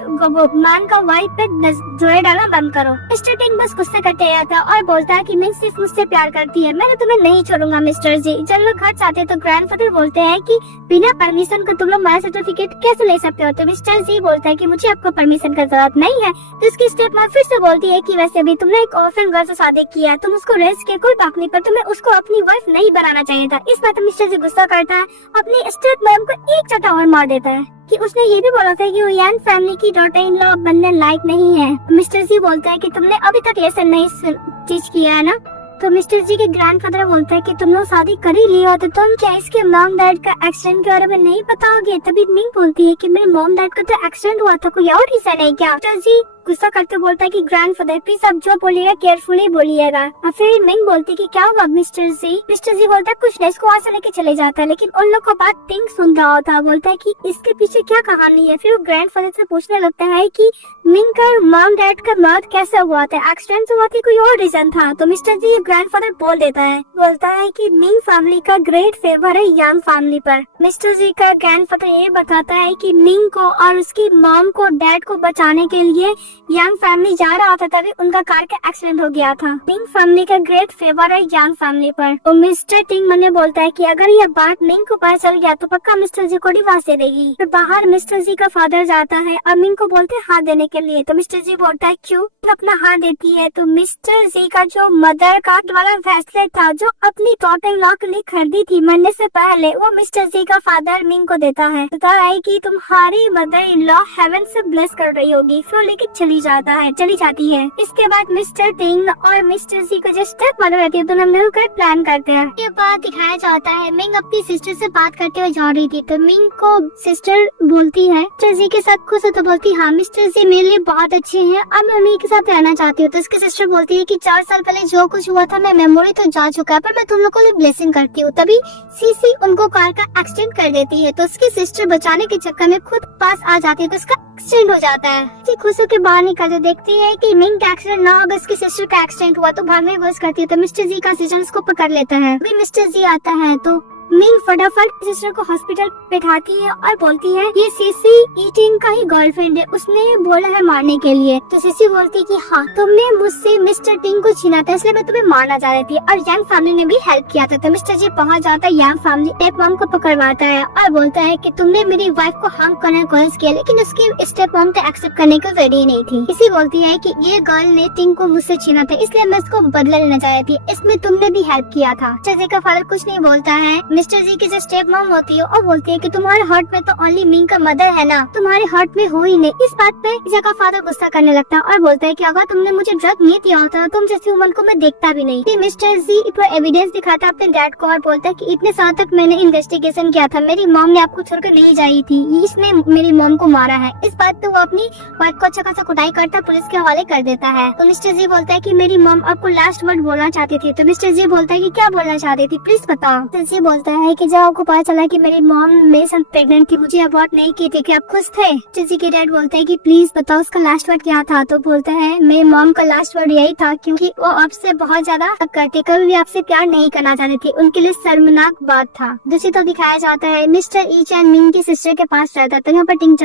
मैन का वाइफ पे जोड़े डालना बंद करो। मिस्टर टिंग बस गुस्से करते जाता है और बोलता है कि मिंग सिर्फ मुझसे प्यार करती है, मैं तुम्हें नहीं छोड़ूंगा मिस्टर जी। जब लोग घर जाते तो ग्रैंडफादर बोलते हैं कि बिना परमिशन का तुम लोग मैरिज सर्टिफिकेट कैसे ले सकते हो। तो मिस्टर जी बोलता है कि मुझे आपको परमिशन की जरूरत नहीं है। तो इसकी स्टेप में फिर से बोलती है कि वैसे भी तुमने एक ऑर्फन गर्ल से शादी किया, तुम उसको रेस्ट किया, कोई बात नहीं, पर तुम्हें उसको अपनी वाइफ नहीं बनाना चाहिए था। इस बात मिस्टर जी गुस्सा करता है, अपनी स्टेप मैम को एक चटा और मार देता है कि उसने ये भी बोला था कि वो यांग फैमिली की डॉटर इन लॉ बनने लायक नहीं है। मिस्टर जी बोलता है कि तुमने अभी तक लेसन नहीं टीच किया है ना। तो मिस्टर जी के ग्रैंडफादर बोलता है कि तुम लोग शादी कर ही लिया तो तुम क्या इसके मॉम डैड का एक्सीडेंट के बारे में नहीं बताओगे? तभी मिंग बोलती है कि मेरे मॉम डैड का तो एक्सीडेंट हुआ था, कोई और रीजन है क्या? मिस्टर जी गुस्सा करते बोलता है कि ग्रैंडफादर प्लीज आप जो बोलिएगा केयरफुली बोलिएगा। और फिर मिंग बोलती है कि क्या हुआ मिस्टर जी? मिस्टर जी बोलता है कुछ नहीं, इसको वहाँ से लेके चले जाता है। लेकिन उन लोग को बात टिंग सुन रहा होता, बोलता है कि इसके पीछे क्या कहानी है। फिर वो ग्रैंडफादर से पूछने लगता है कि मिंग का मॉम डैड का मौत कैसे हुआ था, एक्सीडेंट हुआ था, कोई और रीजन था? तो मिस्टर जी ग्रैंडफादर बोल देता है, बोलता है कि मिंग फैमिली का ग्रेट फेवर है यांग फैमिली पर। मिस्टर जी का ग्रैंडफादर ये बताता है कि मिंग को और उसकी मॉम को डैड को बचाने के लिए यांग फैमिली जा रहा था, तभी उनका कार का एक्सीडेंट हो गया था। मिंग फैमिली का ग्रेट फेवर है यांग फैमिली पर। तो मिस्टर टिंग मने बोलता है कि अगर ये बात मिंग को पता चल गया तो पक्का मिस्टर जी को डिवोर्स दे देगी। तो बाहर मिस्टर जी का फादर जाता है और मिंग को बोलते हैं हाथ देने के लिए। तो मिस्टर जी बोलता है क्यों? अपना हाथ देती है तो मिस्टर जी का जो मदर का वाला ब्रेसलेट था जो अपनी डॉटर इन लॉ के लिए खरीदी थी मरने से पहले, वो मिस्टर जी का फादर मिंग को देता है। पता है कि तुम्हारी मदर इन लॉ हेवन से ब्लेस कर रही होगी। फिर लेके चली जाती है। इसके बाद मिस्टर टिंग और मिस्टर जी का जो स्टेप मदर रहती है दोनों मिलकर प्लान करते हैं। इसके बाद दिखाया जाता है मिंग अपनी सिस्टर से बात करते हुए जा रही थी तो मिंग को सिस्टर बोलती है मिस्टर जी के साथ खुश हो तो बोलती हाँ मिस्टर जी मेरे लिए बहुत अच्छे हैं और मैं उन्हीं के साथ रहना चाहती हूँ। तो उसकी सिस्टर बोलती है कि 4 साल पहले जो कुछ हुआ था मैं मेमोरी तो जा चुका है, पर मैं तुम लोग को ब्लेसिंग करती हूँ। तभी सीसी उनको कार का एक्सीडेंट कर देती है तो उसकी सिस्टर बचाने के चक्कर में खुद पास आ जाती है तो उसका एक्सीडेंट हो जाता है। खुश होकर बाहर निकलते देखती है कि मिंग का एक्सीडेंट ना होगा, इसकी सिस्टर का एक्सीडेंट हुआ तो भागने की कोशिश करती है तो मिस्टर जी का सिस्टर उसको पकड़ लेता है। अभी मिस्टर जी आता है तो मिंग फटाफट सिस्टर को हॉस्पिटल बैठाती है और बोलती है ये सीसी ईटिंग का ही गर्लफ्रेंड है, उसने बोला है मारने के लिए। तो सीसी बोलती है कि हाँ तुमने मुझसे मिस्टर टिंग को छीना था इसलिए मैं तुम्हें मारना चाह रही थी और यांग फैमिली ने भी हेल्प किया था। तो मिस्टर जी पहुंच जाता है यांग फैमिली स्टेप मॉम को पकड़वाता है और बोलता है कि तुमने मेरी वाइफ को हार्म करने की कोशिश किया लेकिन उसकी स्टेप मॉम तो एक्सेप्ट करने को रेडी नहीं थी। इसी बोलती है कि ये गर्ल ने टिंग को मुझसे छीना था इसलिए मैं इसको बदला लेना चाह रही थी, इसमें तुमने भी हेल्प किया था। मिस्टर जी का फादर कुछ नहीं बोलता है। मिस्टर जी की जो स्टेप मॉम होती है और बोलती है कि तुम्हारे हार्ट में तो ओनली मिंग का मदर है ना, तुम्हारे हार्ट में हो ही नहीं। इस बात पे इजा का फादर गुस्सा करने लगता है और बोलता है कि अगर तुमने मुझे ड्रग नहीं दिया होता तुम जैसी वुमन को मैं देखता भी नहीं। फिर मिस्टर जी पर एविडेंस दिखाता है अपने डैड को और बोलता है कि इतने साल तक मैंने इन्वेस्टिगेशन किया था, मेरी मॉम ने आपको छोड़कर नहीं जाई थी, इसने मेरी मॉम को मारा है। इस बात पे वो अपनी वाइफ को अच्छा खासा कुटाई करता पुलिस के हवाले कर देता है। तो मिस्टर जी बोलता है कि मेरी मॉम आपको लास्ट वर्ड बोलना चाहती थी। तो मिस्टर जी बोलता है कि क्या बोलना चाहती थी, प्लीज बताओ। मिस्टर जी बोलता है कि जब आपको पता चला कि मेरी मॉम मेरे साथ प्रेग्नेंट थी, मुझे अबॉर्ट नहीं की थी, क्या आप खुश थे? मिस्टर जी के डैड बोलते हैं कि प्लीज बताओ उसका लास्ट वर्ड क्या था। तो बोलता है मेरी मॉम का लास्ट वर्ड यही था क्योंकि वो आपसे बहुत ज्यादा करती, कभी भी आपसे प्यार नहीं करना चाहती थी, उनके लिए शर्मनाक बात था। दूसरी तो दिखाया जाता है मिस्टर ईच एंड मिंग की सिस्टर के पास रहता है, तो यहाँ पर टिंग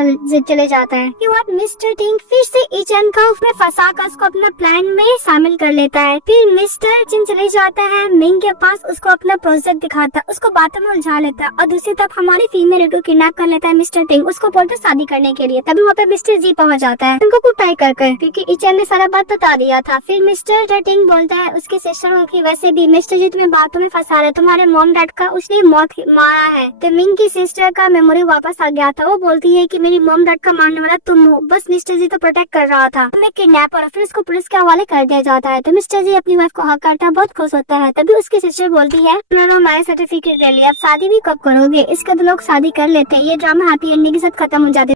चले जाता है। मिस्टर टिंग फिर से ईच एंड का उसमें फंसा कर उसको अपना प्लान में शामिल कर लेता है। फिर मिस्टर चिन चले जाता है मिंग के पास, उसको अपना प्रोजेक्ट दिखाता है, उसको बातों में उलझा लेता है और दूसरी तरफ हमारी फीमेल को किडनैप कर लेता है मिस्टर टिंग, उसको बोलते शादी करने के लिए। तभी वहाँ पे मिस्टर जी पहुँच जाता है उनको कुटाई कर क्योंकि ईच एंड ने सारा बात बता दिया था। फिर मिस्टर टिंग बोलता है उसकी सिस्टर की वैसे भी मिस्टर जी तुम्हें बातों में फंसा रहे, तुम्हारे मॉम डैड का उसने मौत मारा है। तो मिंग की सिस्टर का मेमोरी वापस आ गया था, वो बोलती है कि मेरी मॉम डैड का मारने वाला तुम हो, बस मिस्टर जी तो प्रोटेक्ट कर रहा था, मैं किडनैपर। फिर उसको पुलिस के हवाले कर दिया जाता है। तो मिस्टर जी अपनी वाइफ को हक करता है, बहुत खुश होता है। तभी उसकी सिस्टर बोलती है उन्होंने मैरिज सर्टिफिकेट ले लिया, अब शादी भी कब करोगे? इसके तो लोग शादी कर लेते हैं, ये ड्रामा हैप्पी एंडिंग के साथ खत्म हो जाते।